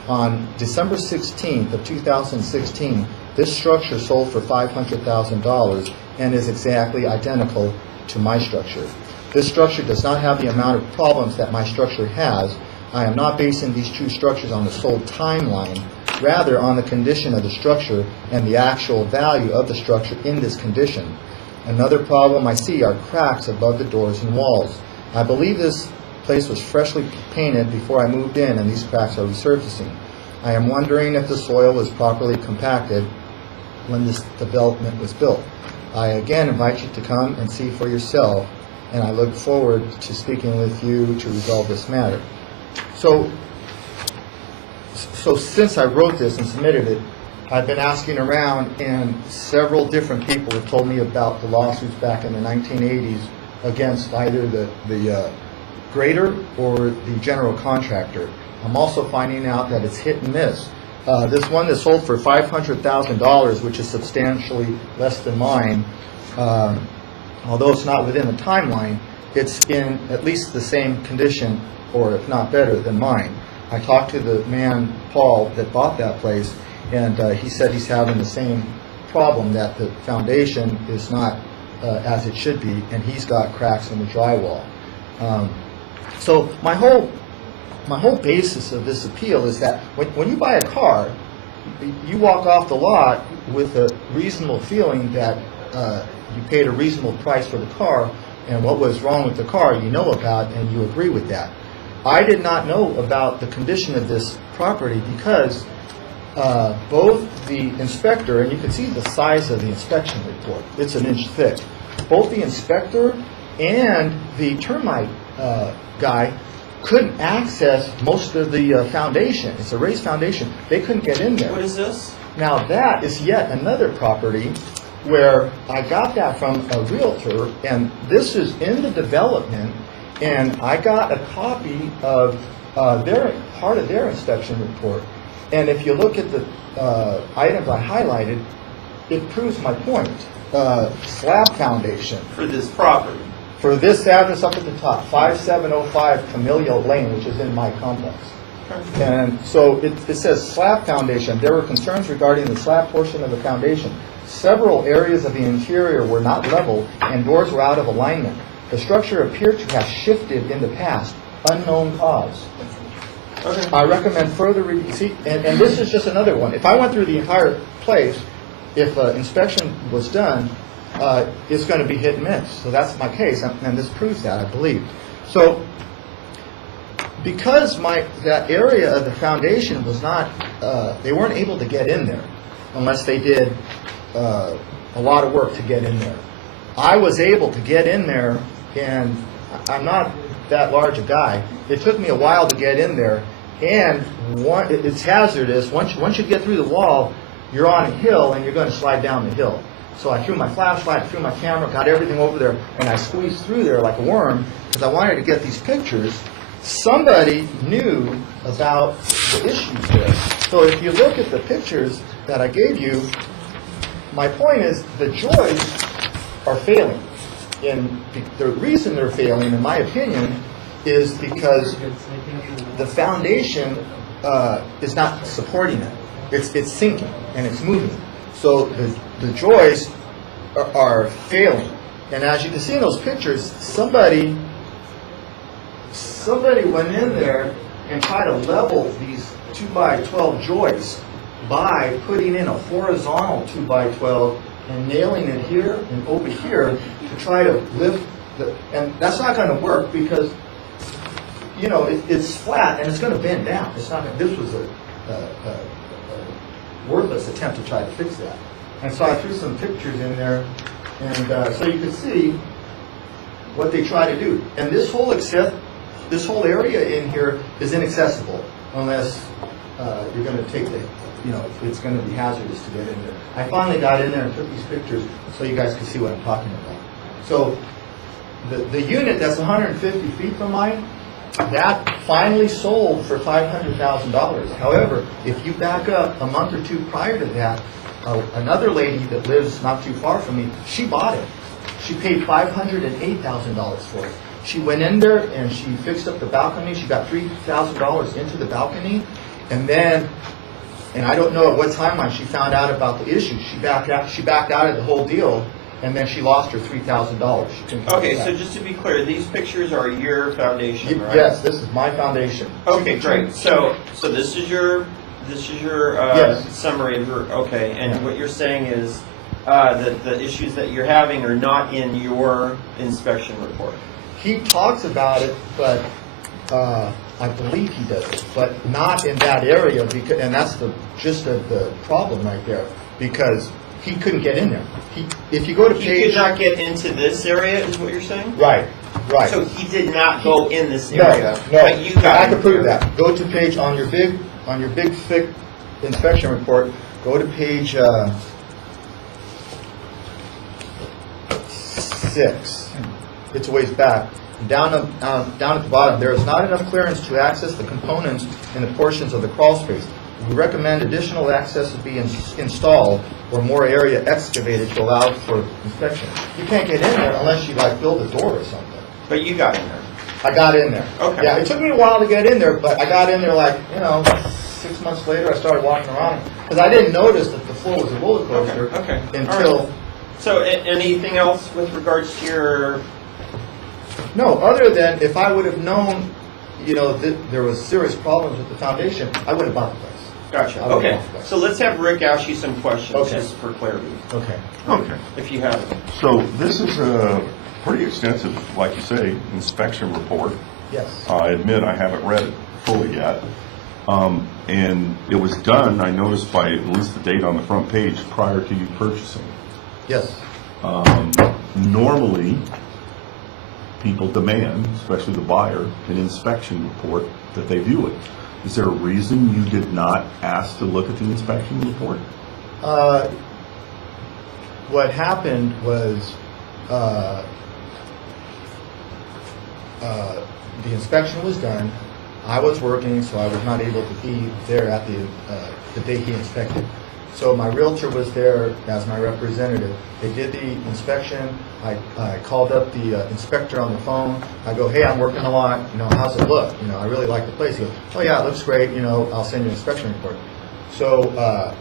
On December 16th of 2016, this structure sold for $500,000 and is exactly identical to my structure. This structure does not have the amount of problems that my structure has. I am not basing these two structures on the sold timeline, rather on the condition of the structure and the actual value of the structure in this condition. Another problem I see are cracks above the doors and walls. I believe this place was freshly painted before I moved in and these cracks are resurfacing. I am wondering if the soil was properly compacted when this development was built. I again invite you to come and see for yourself, and I look forward to speaking with you to resolve this matter. So since I wrote this and submitted it, I've been asking around, and several different people have told me about the lawsuits back in the 1980s against either the grader or the general contractor. I'm also finding out that it's hit and miss. This one that sold for $500,000, which is substantially less than mine, although it's not within the timeline, it's in at least the same condition, or if not better, than mine. I talked to the man, Paul, that bought that place, and he said he's having the same problem, that the foundation is not as it should be, and he's got cracks in the drywall. So my whole basis of this appeal is that when you buy a car, you walk off the lot with a reasonable feeling that you paid a reasonable price for the car, and what was wrong with the car you know about, and you agree with that. I did not know about the condition of this property because both the inspector, and you can see the size of the inspection report, it's an inch thick. Both the inspector and the termite guy couldn't access most of the foundation. It's a raised foundation. They couldn't get in there. What is this? Now that is yet another property where I got that from a realtor, and this is in the development, and I got a copy of part of their inspection report. And if you look at the items I highlighted, it proves my point. Slab foundation. For this property? For this address up at the top, 5705 Camellia Lane, which is in my complex. And so it says slab foundation. There were concerns regarding the slab portion of the foundation. Several areas of the interior were not level and doors were out of alignment. The structure appeared to have shifted in the past, unknown cause. Okay. I recommend further review. See, and this is just another one. If I went through the entire place, if inspection was done, it's going to be hit and miss. So that's my case, and this proves that, I believe. So because that area of the foundation was not, they weren't able to get in there unless they did a lot of work to get in there. I was able to get in there, and I'm not that large a guy. It took me a while to get in there, and it's hazardous. Once you get through the wall, you're on a hill, and you're going to slide down the hill. So I threw my flashlight, threw my camera, got everything over there, and I squeezed through there like a worm because I wanted to get these pictures. Somebody knew about the issues there. So if you look at the pictures that I gave you, my point is the joists are failing. And the reason they're failing, in my opinion, is because the foundation is not supporting it. It's sinking and it's moving. So the joists are failing. And as you can see in those pictures, somebody went in there and tried to level these 2x12 joists by putting in a horizontal 2x12 and nailing it here and over here to try to lift and that's not going to work because, you know, it's flat and it's going to bend down. It's not. This was a worthless attempt to try to fix that. And so I threw some pictures in there, and so you can see what they try to do. And this whole area in here is inaccessible unless you're going to take the, you know, it's going to be hazardous to get in there. I finally got in there and took these pictures so you guys can see what I'm talking about. So the unit that's 150 feet from mine, that finally sold for $500,000. However, if you back up a month or two prior to that, another lady that lives not too far from me, she bought it. She paid $508,000 for it. She went in there and she fixed up the balcony. She got $3,000 into the balcony, and then, and I don't know at what timeline she found out about the issue. She backed out of the whole deal, and then she lost her $3,000. She couldn't come Okay, back. so just to be clear, these pictures are your foundation, right? Yes, this is my foundation. Okay, great. So this is your Yes. summary of your, okay, and Yeah. what you're saying is that the issues that you're having are not in your inspection report. He talks about it, but I believe he does it, but not in that area, because, and that's the gist of the problem right there, because he couldn't get in there. If you go to He page... could not get into this area, is what you're saying? Right. So he did not go in this No, area, no, but you got I in can prove there. that. Go to page, on your big thick inspection report, go to page 6. It's a ways back. Down at the bottom, there is not enough clearance to access the components in the portions of the crawl space. We recommend additional access to be installed or more area excavated to allow for inspection. You can't get in there unless you like build a door or something. But you got in there. I got in there. Okay. Yeah, it took me a while to get in there, but I got in there like, 6 months later, I started walking around. Because I didn't notice that the floor was a roller coaster Okay. until... All right. So anything else with regards to your, No, other than if I would have known, that there was serious problems with the foundation, I would have bought the place. gotcha, I would okay. have bought the place. So let's have Rick ask you some questions, Okay. just for clarity, Okay. Okay. if you have it. So this is a pretty extensive, like you say, inspection report. Yes. I admit I haven't read it fully yet. And it was done, I noticed by at least the date on the front page, prior to you purchasing. Yes. Normally, people demand, especially the buyer, an inspection report that they view it. Is there a reason you did not ask to look at the inspection report? What happened was, the inspection was done. I was working, so I was not able to be there at the day he inspected. So my realtor was there as my representative. They did the inspection. I called up the inspector on the phone. I go, hey, I'm working a lot. How's it look? I really like the place. He goes, oh yeah, it looks great. I'll send you an inspection report. So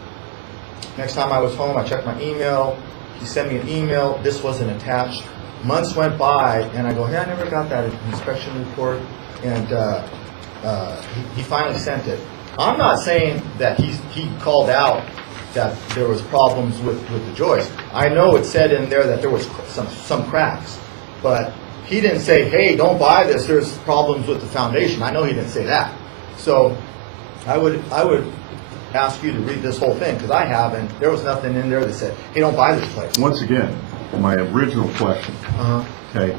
next time I was home, I checked my email. He sent me an email. This wasn't attached. Months went by, and I go, hey, I never got that inspection report. And he finally sent it. I'm not saying that he called out that there was problems with the joist. I know it said in there that there was some cracks, but he didn't say, hey, don't buy this, there's problems with the foundation. I know he didn't say that. So I would ask you to read this whole thing, because I haven't. There was nothing in there that said, hey, don't buy this place. Once again, my original question, Uh-huh. okay,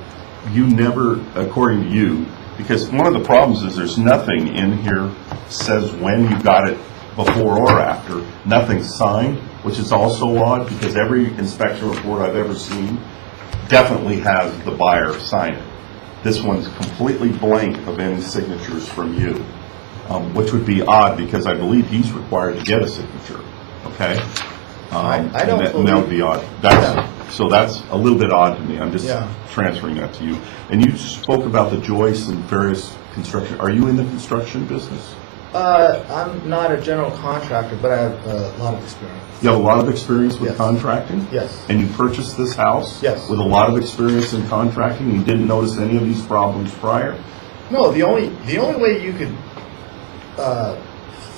you never, according to you, because one of the problems is there's nothing in here says when you got it before or after, nothing signed, which is also odd, because every inspection report I've ever seen definitely has the buyer sign it. This one's completely blank of any signatures from you, which would be odd, because I believe he's required to get a signature, okay? I don't and that would believe- be odd. Yeah. So that's a little bit odd to me. I'm just Yeah. transferring that to you. And you spoke about the joists and various construction. Are you in the construction business? I'm not a general contractor, but I have a lot of experience. You have a lot of experience with Yes. contracting? Yes. And you purchased this house? Yes. With a lot of experience in contracting? You didn't notice any of these problems prior? No, the only way you could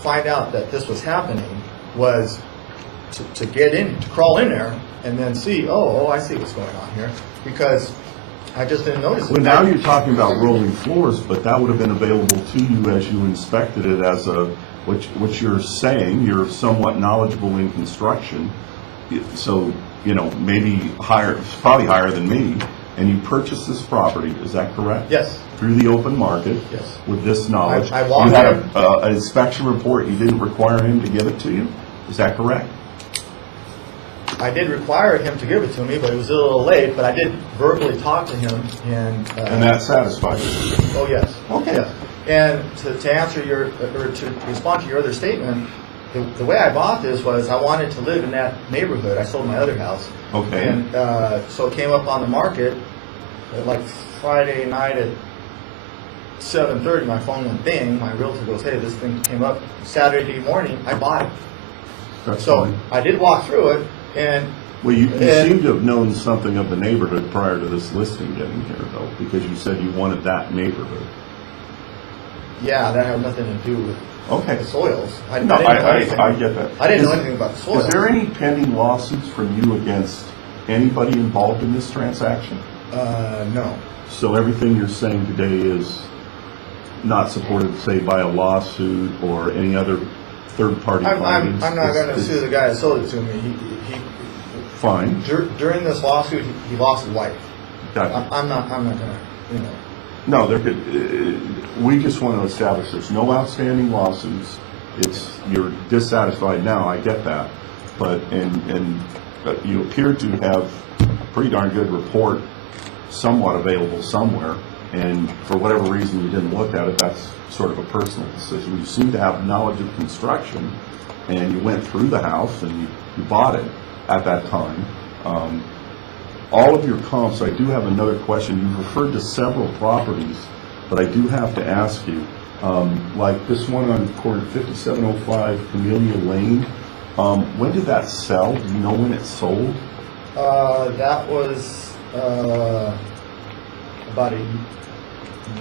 find out that this was happening was to get in, to crawl in there, and then see, oh, I see what's going on here, because I just didn't notice it. Well, now you're talking about rolling floors, but that would have been available to you as you inspected it as what you're saying, you're somewhat knowledgeable in construction, so, maybe probably higher than me, and you purchased this property, is that correct? Yes. Through the open market? Yes. With this knowledge? I walked You had in. an inspection report, you didn't require him to give it to you? Is that correct? I did require him to give it to me, but it was a little late, but I did verbally talk to him, and... And that satisfied you? Oh, yes. Okay. Yes. And to answer or to respond to your other statement, the way I bought this was I wanted to live in that neighborhood. I sold my other house. Okay. And so it came up on the market at like Friday night at 7:30. My phone went bing. My realtor goes, "Hey, this thing came up." Saturday morning, I bought it. That's So fine. I did walk through it, and Well, you and- seem to have known something of the neighborhood prior to this listing getting here, though, because you said you wanted that neighborhood. yeah, that had nothing to do with Okay. the soils. I No, didn't know anything. I get that. I didn't know Is- anything about the soils. Is there any pending lawsuits from you against anybody involved in this transaction? No. So everything you're saying today is not supported, say, by a lawsuit or any other third-party I'm findings? not going to It's sue the guy that sold it to me. Fine. During this lawsuit, he lost his wife. Got it. I'm not going to, you know. No, there could, we just want to establish there's no outstanding lawsuits. It's, you're dissatisfied now, I get that. But, and you appear to have a pretty darn good report somewhat available somewhere. And for whatever reason you didn't look at it, that's sort of a personal decision. You seem to have knowledge of construction, and you went through the house and you bought it at that time. All of your comps, I do have another question. You've referred to several properties, but I do have to ask you, like this one on corner 5705 Camellia Lane, when did that sell? Do you know when it sold? That was about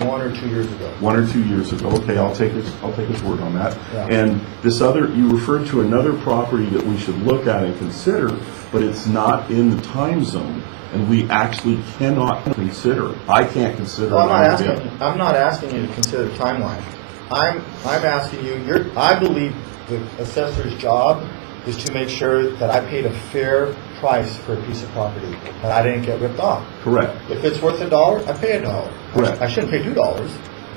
1 or 2 years ago. 1 or 2 years ago. Okay, I'll take his word on that. Yeah. And this other, you referred to another property that we should look at and consider, but it's not in the time zone, and we actually cannot consider it. I can't consider Well, it. I'm not asking you to consider the timeline. I'm asking you, I believe the assessor's job is to make sure that I paid a fair price for a piece of property, and I didn't get ripped off. Correct. If it's worth $1, I pay $1. Correct. I shouldn't pay $2.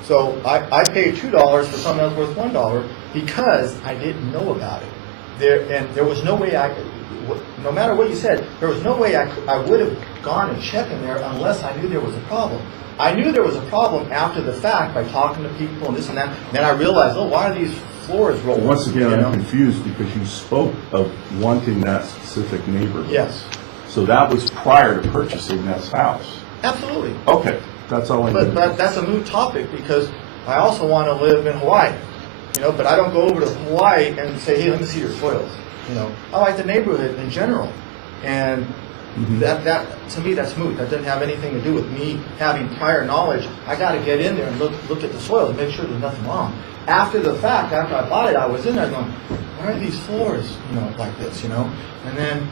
So I paid $2 for something that was worth $1 because I didn't know about it. There was no way no matter what you said, there was no way I would have gone and checked in there unless I knew there was a problem. I knew there was a problem after the fact by talking to people and this and that. And then I realized, oh, why are these floors rolling? Once again, You know? I'm confused because you spoke of wanting that specific neighborhood. Yes, So that was prior to purchasing this house. absolutely. Okay, that's all I need. But that's a moot topic because I also want to live in Hawaii, you know, but I don't go over to Hawaii and say, hey, let me see your soils, you know. I like the neighborhood in general, and that to me, that's moot. That doesn't have anything to do with me having prior knowledge. I got to get in there and look at the soils and make sure there's nothing wrong. After the fact, after I bought it, I was in there going, why are these floors, you know, like this, you know? And then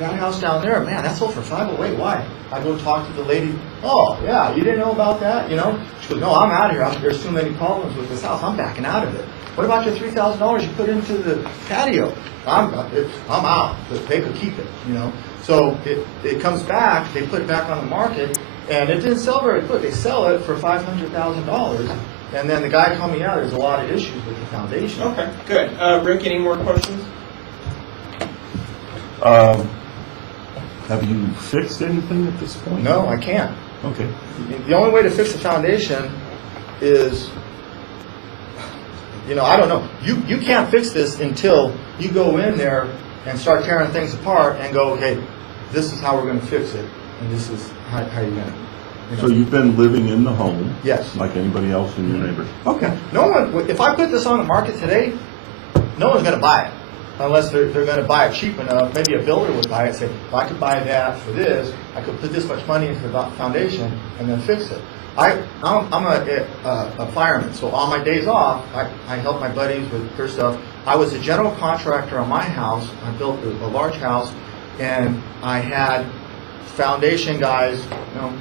that house down there, man, that sold for $508. Why? I go talk to the lady. Oh, yeah, you didn't know about that, you know? She goes, no, I'm out of here. There's too many problems with this house. I'm backing out of it. What about your $3,000 you put into the patio? I'm out. They could keep it, you know? So it comes back. They put it back on the market, and it didn't sell very quick. They sell it for $500,000, and then the guy told me, yeah, there's a lot of issues with the foundation. Okay, good. Rick, any more questions? Have you fixed anything at this point? No, I can't. Okay. The only way to fix the foundation is, you know, I don't know. You can't fix this until you go in there and start tearing things apart and go, okay, this is how we're going to fix it, and this is how you're going to. So you've been living in the home? Yes. Like anybody else in your neighborhood? Okay. No one. If I put this on the market today, no one's going to buy it unless they're going to buy it cheap enough. Maybe a builder would buy it and say, well, I could buy that for this. I could put this much money into the foundation and then fix it. I'm a fireman, so on my days off, I help my buddies with their stuff. I was a general contractor on my house. I built a large house, and I had foundation guys, you know,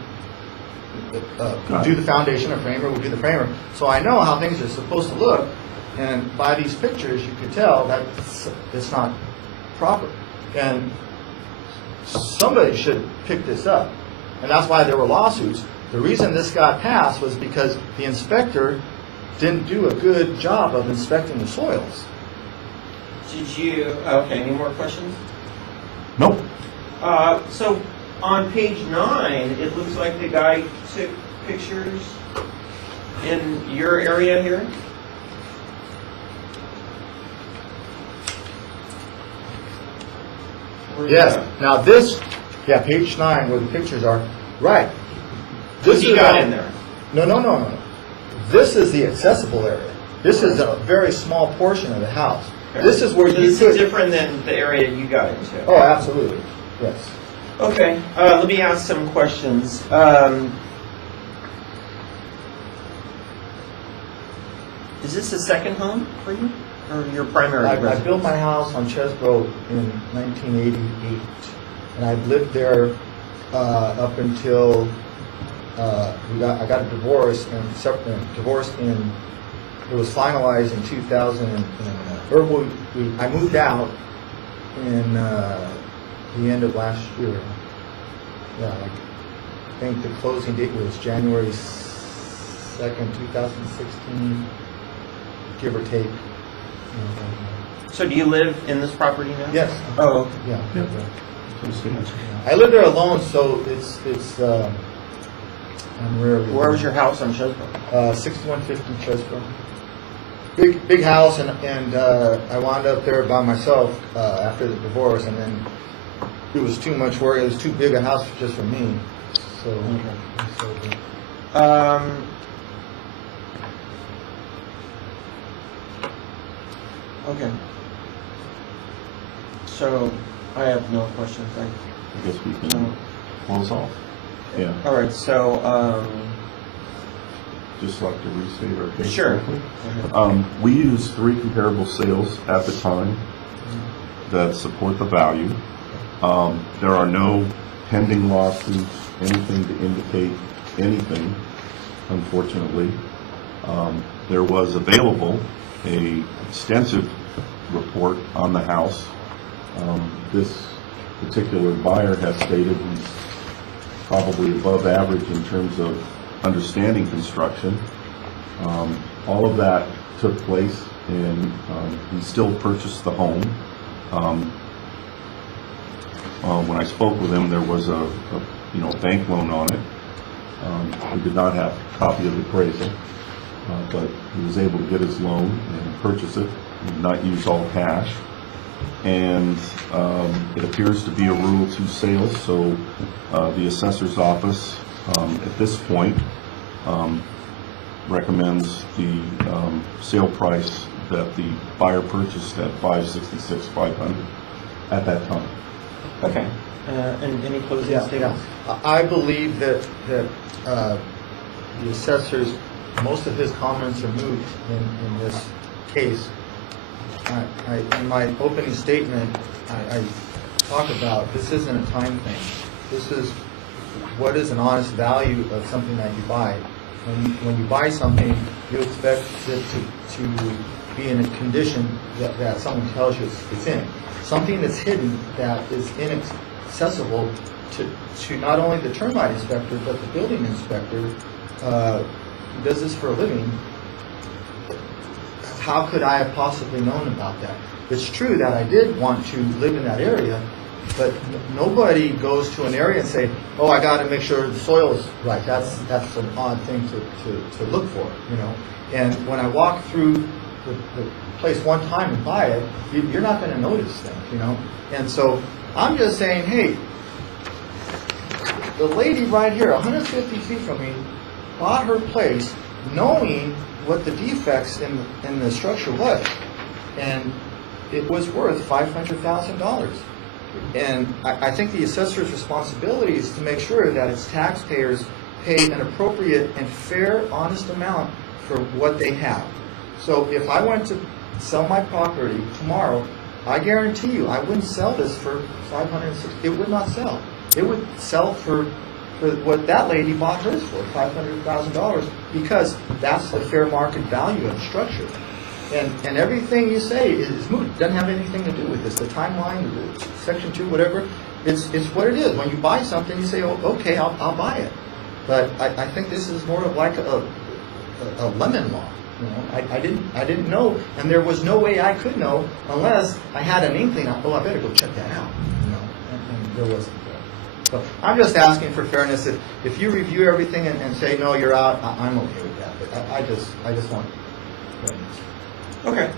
who do the foundation, a framer would do the framer. So I know how things are supposed to look, and by these pictures, you could tell that it's not proper. And somebody should pick this up, and that's why there were lawsuits. The reason this got passed was because the inspector didn't do a good job of inspecting the soils. Did you, okay, any more questions? Nope. So on page 9, it looks like the guy took pictures in your area here? Yes, now this, yeah, page 9, where the pictures are, right. What This do you is got all- in there? No. This is the accessible area. This is a very small portion of the house. This is where So you this is could, different than the area you got into? oh, absolutely, yes. Okay, let me ask some questions. Is this a second home for you, or your primary I residence? built my house on Chesbro in 1988, and I've lived there up until I got a divorce and it was finalized in 2000. I moved out in the end of last year. Yeah, like, I think the closing date was January 2nd, 2016, give or take. So do you live in this property now? Yes. Oh, okay. Yeah. I live there alone, so it's I'm rarely. Where was your house on Chesbro? 6150 Chesbro. Big house, and I wound up there by myself after the divorce, and then it was too much work. It was too big a house just for me. So. Okay. So, I have no questions. I guess we can close off. Yeah, All right, so, just like to restate our case. Sure. quickly. We used 3 comparable sales at the time that support the value. There are no pending lawsuits, anything to indicate anything, unfortunately. There was available a extensive report on the house. This particular buyer has stated he's probably above average in terms of understanding construction. All of that took place, and he still purchased the home. When I spoke with him, there was a bank loan on it. We did not have a copy of the appraisal, but he was able to get his loan and purchase it, and not use all cash. And it appears to be a Rule 2 sale, so the assessor's office at this point recommends the sale price that the buyer purchased at $566,500 at that time. okay. And any closing Yeah. statements? I believe that the assessors, most of his comments are moot in this case. In my opening statement, I talk about, this isn't a time thing. This is, what is an honest value of something that you buy? When you buy something, you expect it to be in a condition that someone tells you it's in. Something that's hidden, that is inaccessible to not only the termite inspector, but the building inspector, who does this for a living. How could I have possibly known about that? It's true that I did want to live in that area, but nobody goes to an area and say, oh, I got to make sure the soil is right. That's an odd thing to look for, you know. And when I walk through the place one time and buy it, you're not going to notice things, you know. And so I'm just saying, hey, the lady right here, 150 feet from me, bought her place knowing what the defects in the structure was, and it was worth $500,000. And I think the assessor's responsibility is to make sure that its taxpayers pay an appropriate and fair, honest amount for what they have. So if I went to sell my property tomorrow, I guarantee you I wouldn't sell this for $560,000. It would not sell. It would sell for what that lady bought hers for, $500,000, because that's the fair market value of the structure. And everything you say is moot. It doesn't have anything to do with this. The timeline, the Section 2, whatever, it's what it is. When you buy something, you say, oh, okay, I'll buy it. But I think this is more of like a lemon law. You know, I didn't know, and there was no way I could know unless I had an inkling. Oh, I better go check that out. You know, and there wasn't. So I'm just asking for fairness. If you review everything and say no, you're out, I'm okay with that. But I just want fairness. Okay.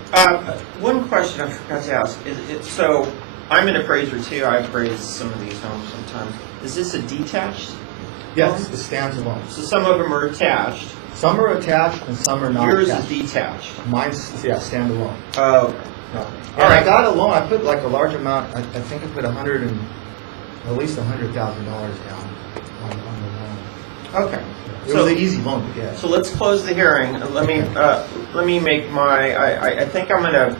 One question I forgot to ask is, so I'm an appraiser too. I appraise some of these homes sometimes. Is this a detached? Yes, it stands alone. So some of them are attached. Some are attached and some are not Yours is attached. detached. Mine's, yeah, standalone. Oh, No. All And I right. got a loan, I put like a large amount, I think I put at least $100,000 down on the loan. okay. It was an easy loan to get. So let's close the hearing. Let me make my, I think I'm gonna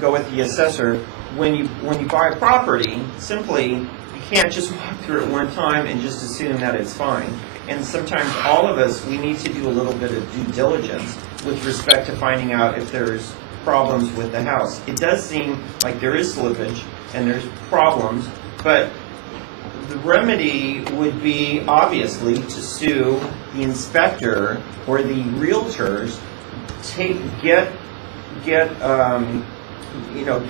go with the assessor. When you buy a property, simply, you can't just walk through it one time and just assume that it's fine. And sometimes all of us, we need to do a little bit of due diligence with respect to finding out if there's problems with the house. It does seem like there is slippage and there's problems, but the remedy would be obviously to sue the inspector or the realtors,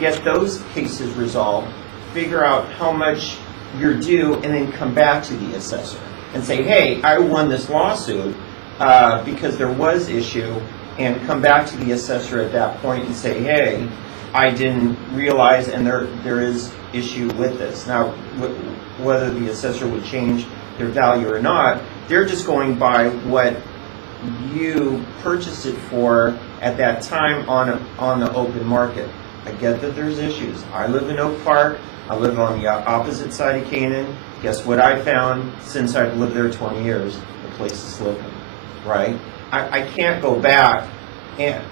get those cases resolved, figure out how much you're due, and then come back to the assessor and say, hey, I won this lawsuit because there was issue, and come back to the assessor at that point and say, hey, I didn't realize, and there is issue with this. Now, whether the assessor would change their value or not, they're just going by what you purchased it for at that time on the open market. I get that there's issues. I live in Oak Park. I live on the opposite side of Canaan. Guess what I found since I've lived there 20 years? The place is slipping, right? I can't go back and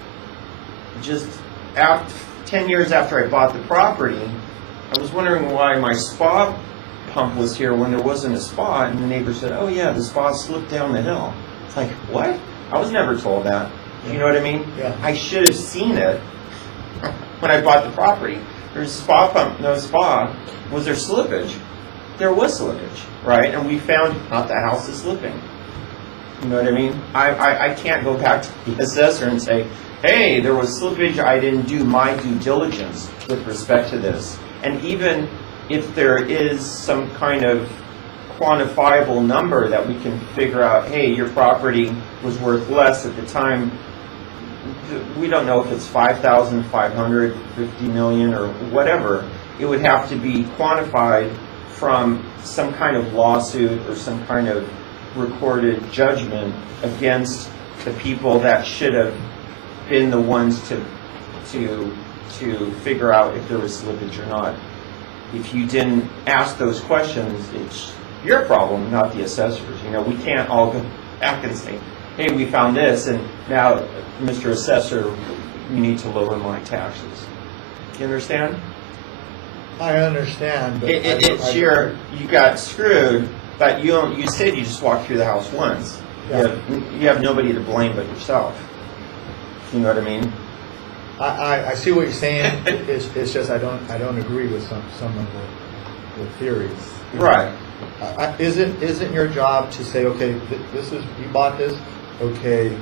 just 10 years after I bought the property, I was wondering why my spa pump was here when there wasn't a spa, and the neighbor said, oh yeah, the spa slipped down the hill. It's like, what? I was never told that. You know what I mean? Yeah. I should have seen it when I bought the property. There's a spa pump, no spa. Was there slippage? There was slippage, right? And we found not the house is slipping. You know what I mean? I can't go back to the assessor and say, hey, there was slippage, I didn't do my due diligence with respect to this. And even if there is some kind of quantifiable number that we can figure out, hey, your property was worth less at the time, we don't know if it's 5,000, 500, 50 million, or whatever. It would have to be quantified from some kind of lawsuit or some kind of recorded judgment against the people that should have been the ones to figure out if there was slippage or not. If you didn't ask those questions, it's your problem, not the assessors. You know, we can't all go back and say, hey, we found this, and now, Mr. Assessor, you need to lower my taxes. You understand? I understand, but You got screwed, but you said you just walked through the house once. Yeah. You have nobody to blame but yourself. You know what I mean? I see what you're saying. It's just I don't agree with some of the theories. Right. Isn't your job to say, okay, this is, you bought this, okay,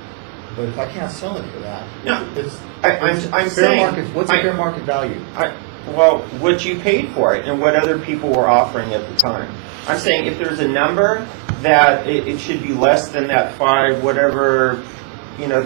but if I can't sell it for that, No, it's I'm fair saying- market. What's the fair market value? Well, what you paid for it and what other people were offering at the time. I'm saying if there's a number that it should be less than that 5 whatever,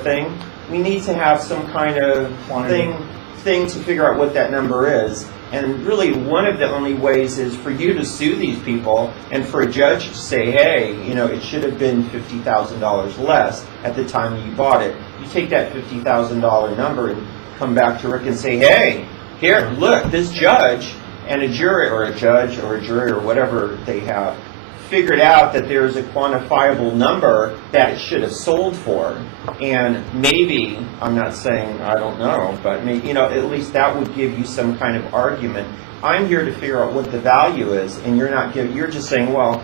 thing, we need to have some kind of Quantity. thing to figure out what that number is. And really, one of the only ways is for you to sue these people and for a judge to say, hey, it should have been $50,000 less at the time you bought it. You take that $50,000 number and come back to Rick and say, hey, here, look, this judge and a jury or a judge or a jury or whatever they have figured out that there's a quantifiable number that it should have sold for. And maybe, I'm not saying I don't know, but maybe, at least that would give you some kind of argument. I'm here to figure out what the value is, and you're just saying, well,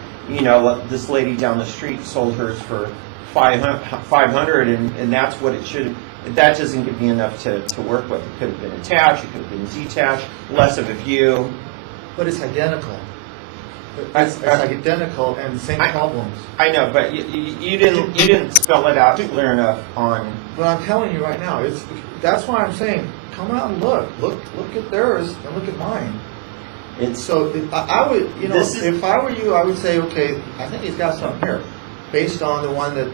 this lady down the street sold hers for 500 and that's what it should have. That doesn't give me enough to work with. It could have been attached, it could have been detached, less of a view. But it's identical. It's identical and same problems. I know, but you didn't spell it out clear enough on. But I'm telling you right now, that's why I'm saying, come out and look at theirs and look at mine. I would, if I were you, I would say, okay, I think he's got something here, based on the one that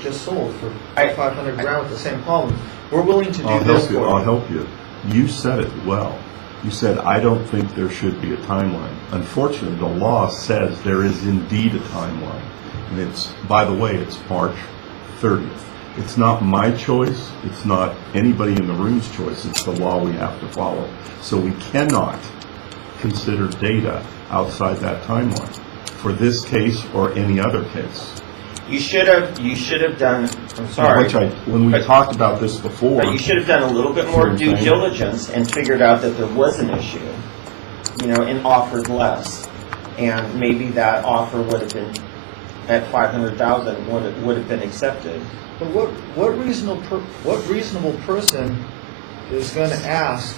just sold for $500 grand with the same problem. We're willing to do this for I'll you. help you. You said it well. You said, I don't think there should be a timeline. Unfortunately, the law says there is indeed a timeline. And it's, by the way, it's March 30th. It's not my choice, it's not anybody in the room's choice, it's the law we have to follow. So we cannot consider data outside that timeline for this case or any other case. You should have done, I'm sorry. When we but- talked about this before. But you should have done a little bit more due diligence and figured out that there was an issue, and offered less. And maybe that offer would have been, at 500,000, would have been accepted. But what reasonable person is going to ask,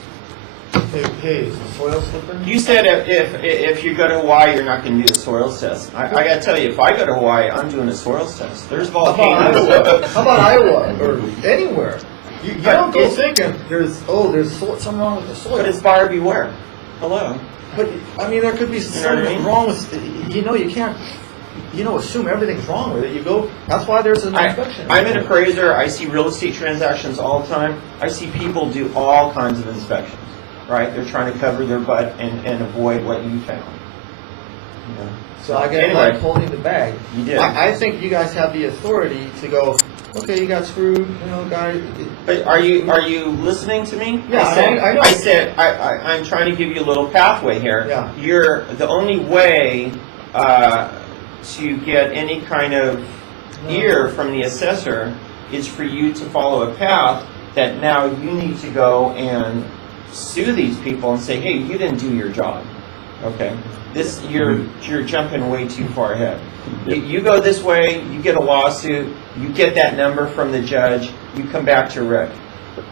hey, is the soil slipping? You said if you go to Hawaii, you're not going to do a soils test. I got to tell you, if I go to Hawaii, I'm doing a soils test. There's volcanoes. How about Iowa or anywhere? You don't go thinking there's something wrong with the soil. But it's buyer beware. Hello. But I mean, there could be what I something mean? wrong with. You can't. Assume everything's wrong with it. You go. That's why there's an inspection. I'm an appraiser. I see real estate transactions all the time. I see people do all kinds of inspections. Right? They're trying to cover their butt and avoid what you found. So I get Anyway. holding the bag. You did. I think you guys have the authority to go. Okay, you got screwed. Guy. But are you listening to me? Yeah, I know. I said I'm trying to give you a little pathway here. Yeah. You're the only way to get any kind of ear from the assessor is for you to follow a path that now you need to go and sue these people and say, hey, you didn't do your job. Okay, you're jumping way too far ahead. You go this way, you get a lawsuit, you get that number from the judge, you come back to Rick.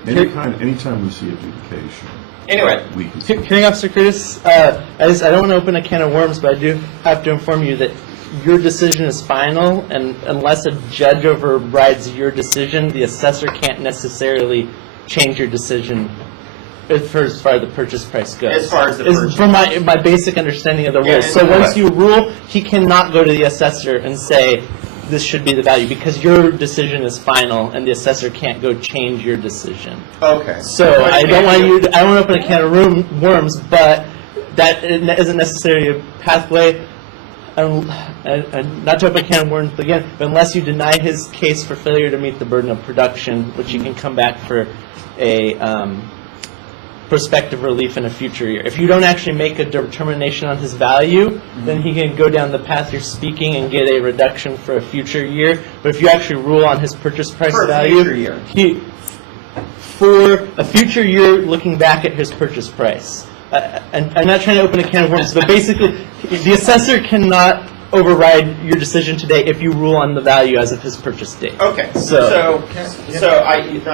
Anytime we see adjudication. Anyway, We can. Hearing Officer Curtis, I don't want to open a can of worms, but I do have to inform you that your decision is final, and unless a judge overrides your decision, the assessor can't necessarily change your decision as far as the purchase price goes. As far as the Is purchase from my basic understanding of the Yeah, rules. So and- once you rule, he cannot go to the assessor and say, this should be the value, because your decision is final, and the assessor can't go change your decision. okay. So I don't want to open a can of worms, but that isn't necessarily a pathway. And not to open a can of worms again, but unless you deny his case for failure to meet the burden of production, which you can come back for a prospective relief in a future year. If you don't actually make a determination on his value, then he can go down the path you're speaking and get a reduction for a future year. But if you actually rule on his purchase price For a value, future year. For a future year, looking back at his purchase price. And I'm not trying to open a can of worms, but basically, the assessor cannot override your decision today if you rule on the value as of his purchase date. Okay, I'm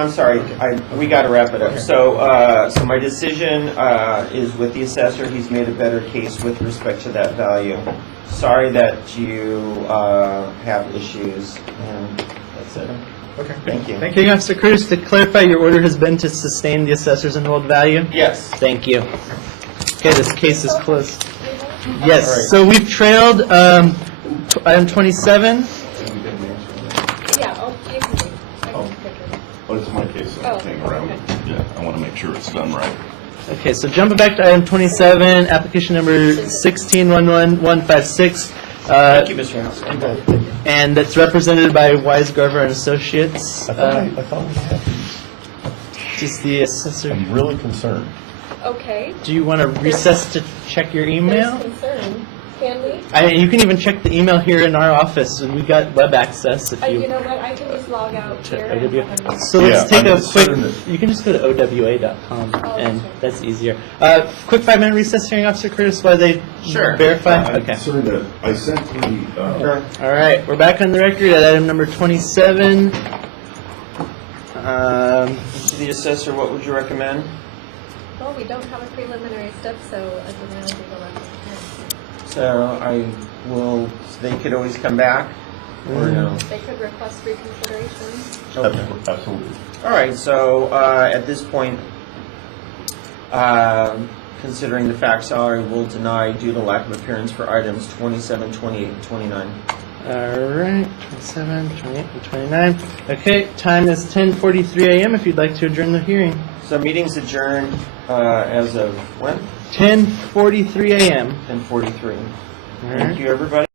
sorry, we got to wrap it up. So my decision is with the assessor. He's made a better case with respect to that value. Sorry that you have issues, and that's it. Okay. Thank you. Thank you, Officer Curtis. To clarify, your order has been to sustain the assessor's enrolled value? Yes. Thank you. Okay, this case is closed. All right. Yes, so we've trailed item 27. Yeah, you can leave. I can pick it up. But it's my case, Oh, I hang around. Yeah, I want to make sure it's done right. Okay, so jumping back to item 27, application number 1611156. Thank you, Mr. House. And that's represented by Wise Garver and Associates. I thought we had these. Just the assessor. I'm really concerned. Okay. Do you want to recess to check your email? There's concern. Can we? You can even check the email here in our office, and we got web access if You you. know what, I can just log out to here. OWA. So let's Yeah, take a I'm quick, concerned that- you can just go to owa.com, Oh, and okay. that's easier. Quick 5-minute recess, Hearing Officer Curtis, while they Sure. verify? I'm Okay. concerned that I sent the, Sure. All right, we're back on the record at item number 27. To the assessor, what would you recommend? Well, we don't have a preliminary step, so as a manager, we'll have to. So they could always come back, or no? They could request reconsideration. Okay. absolutely. All right, so at this point, considering the fact salary will deny due to lack of appearance for items 27, 28, and 29. All right, 27, 28, and 29. Okay, time is 10:43 a.m. if you'd like to adjourn the hearing. So meeting's adjourned as of when? 10:43 a.m. 10:43. All right. Thank you, everybody.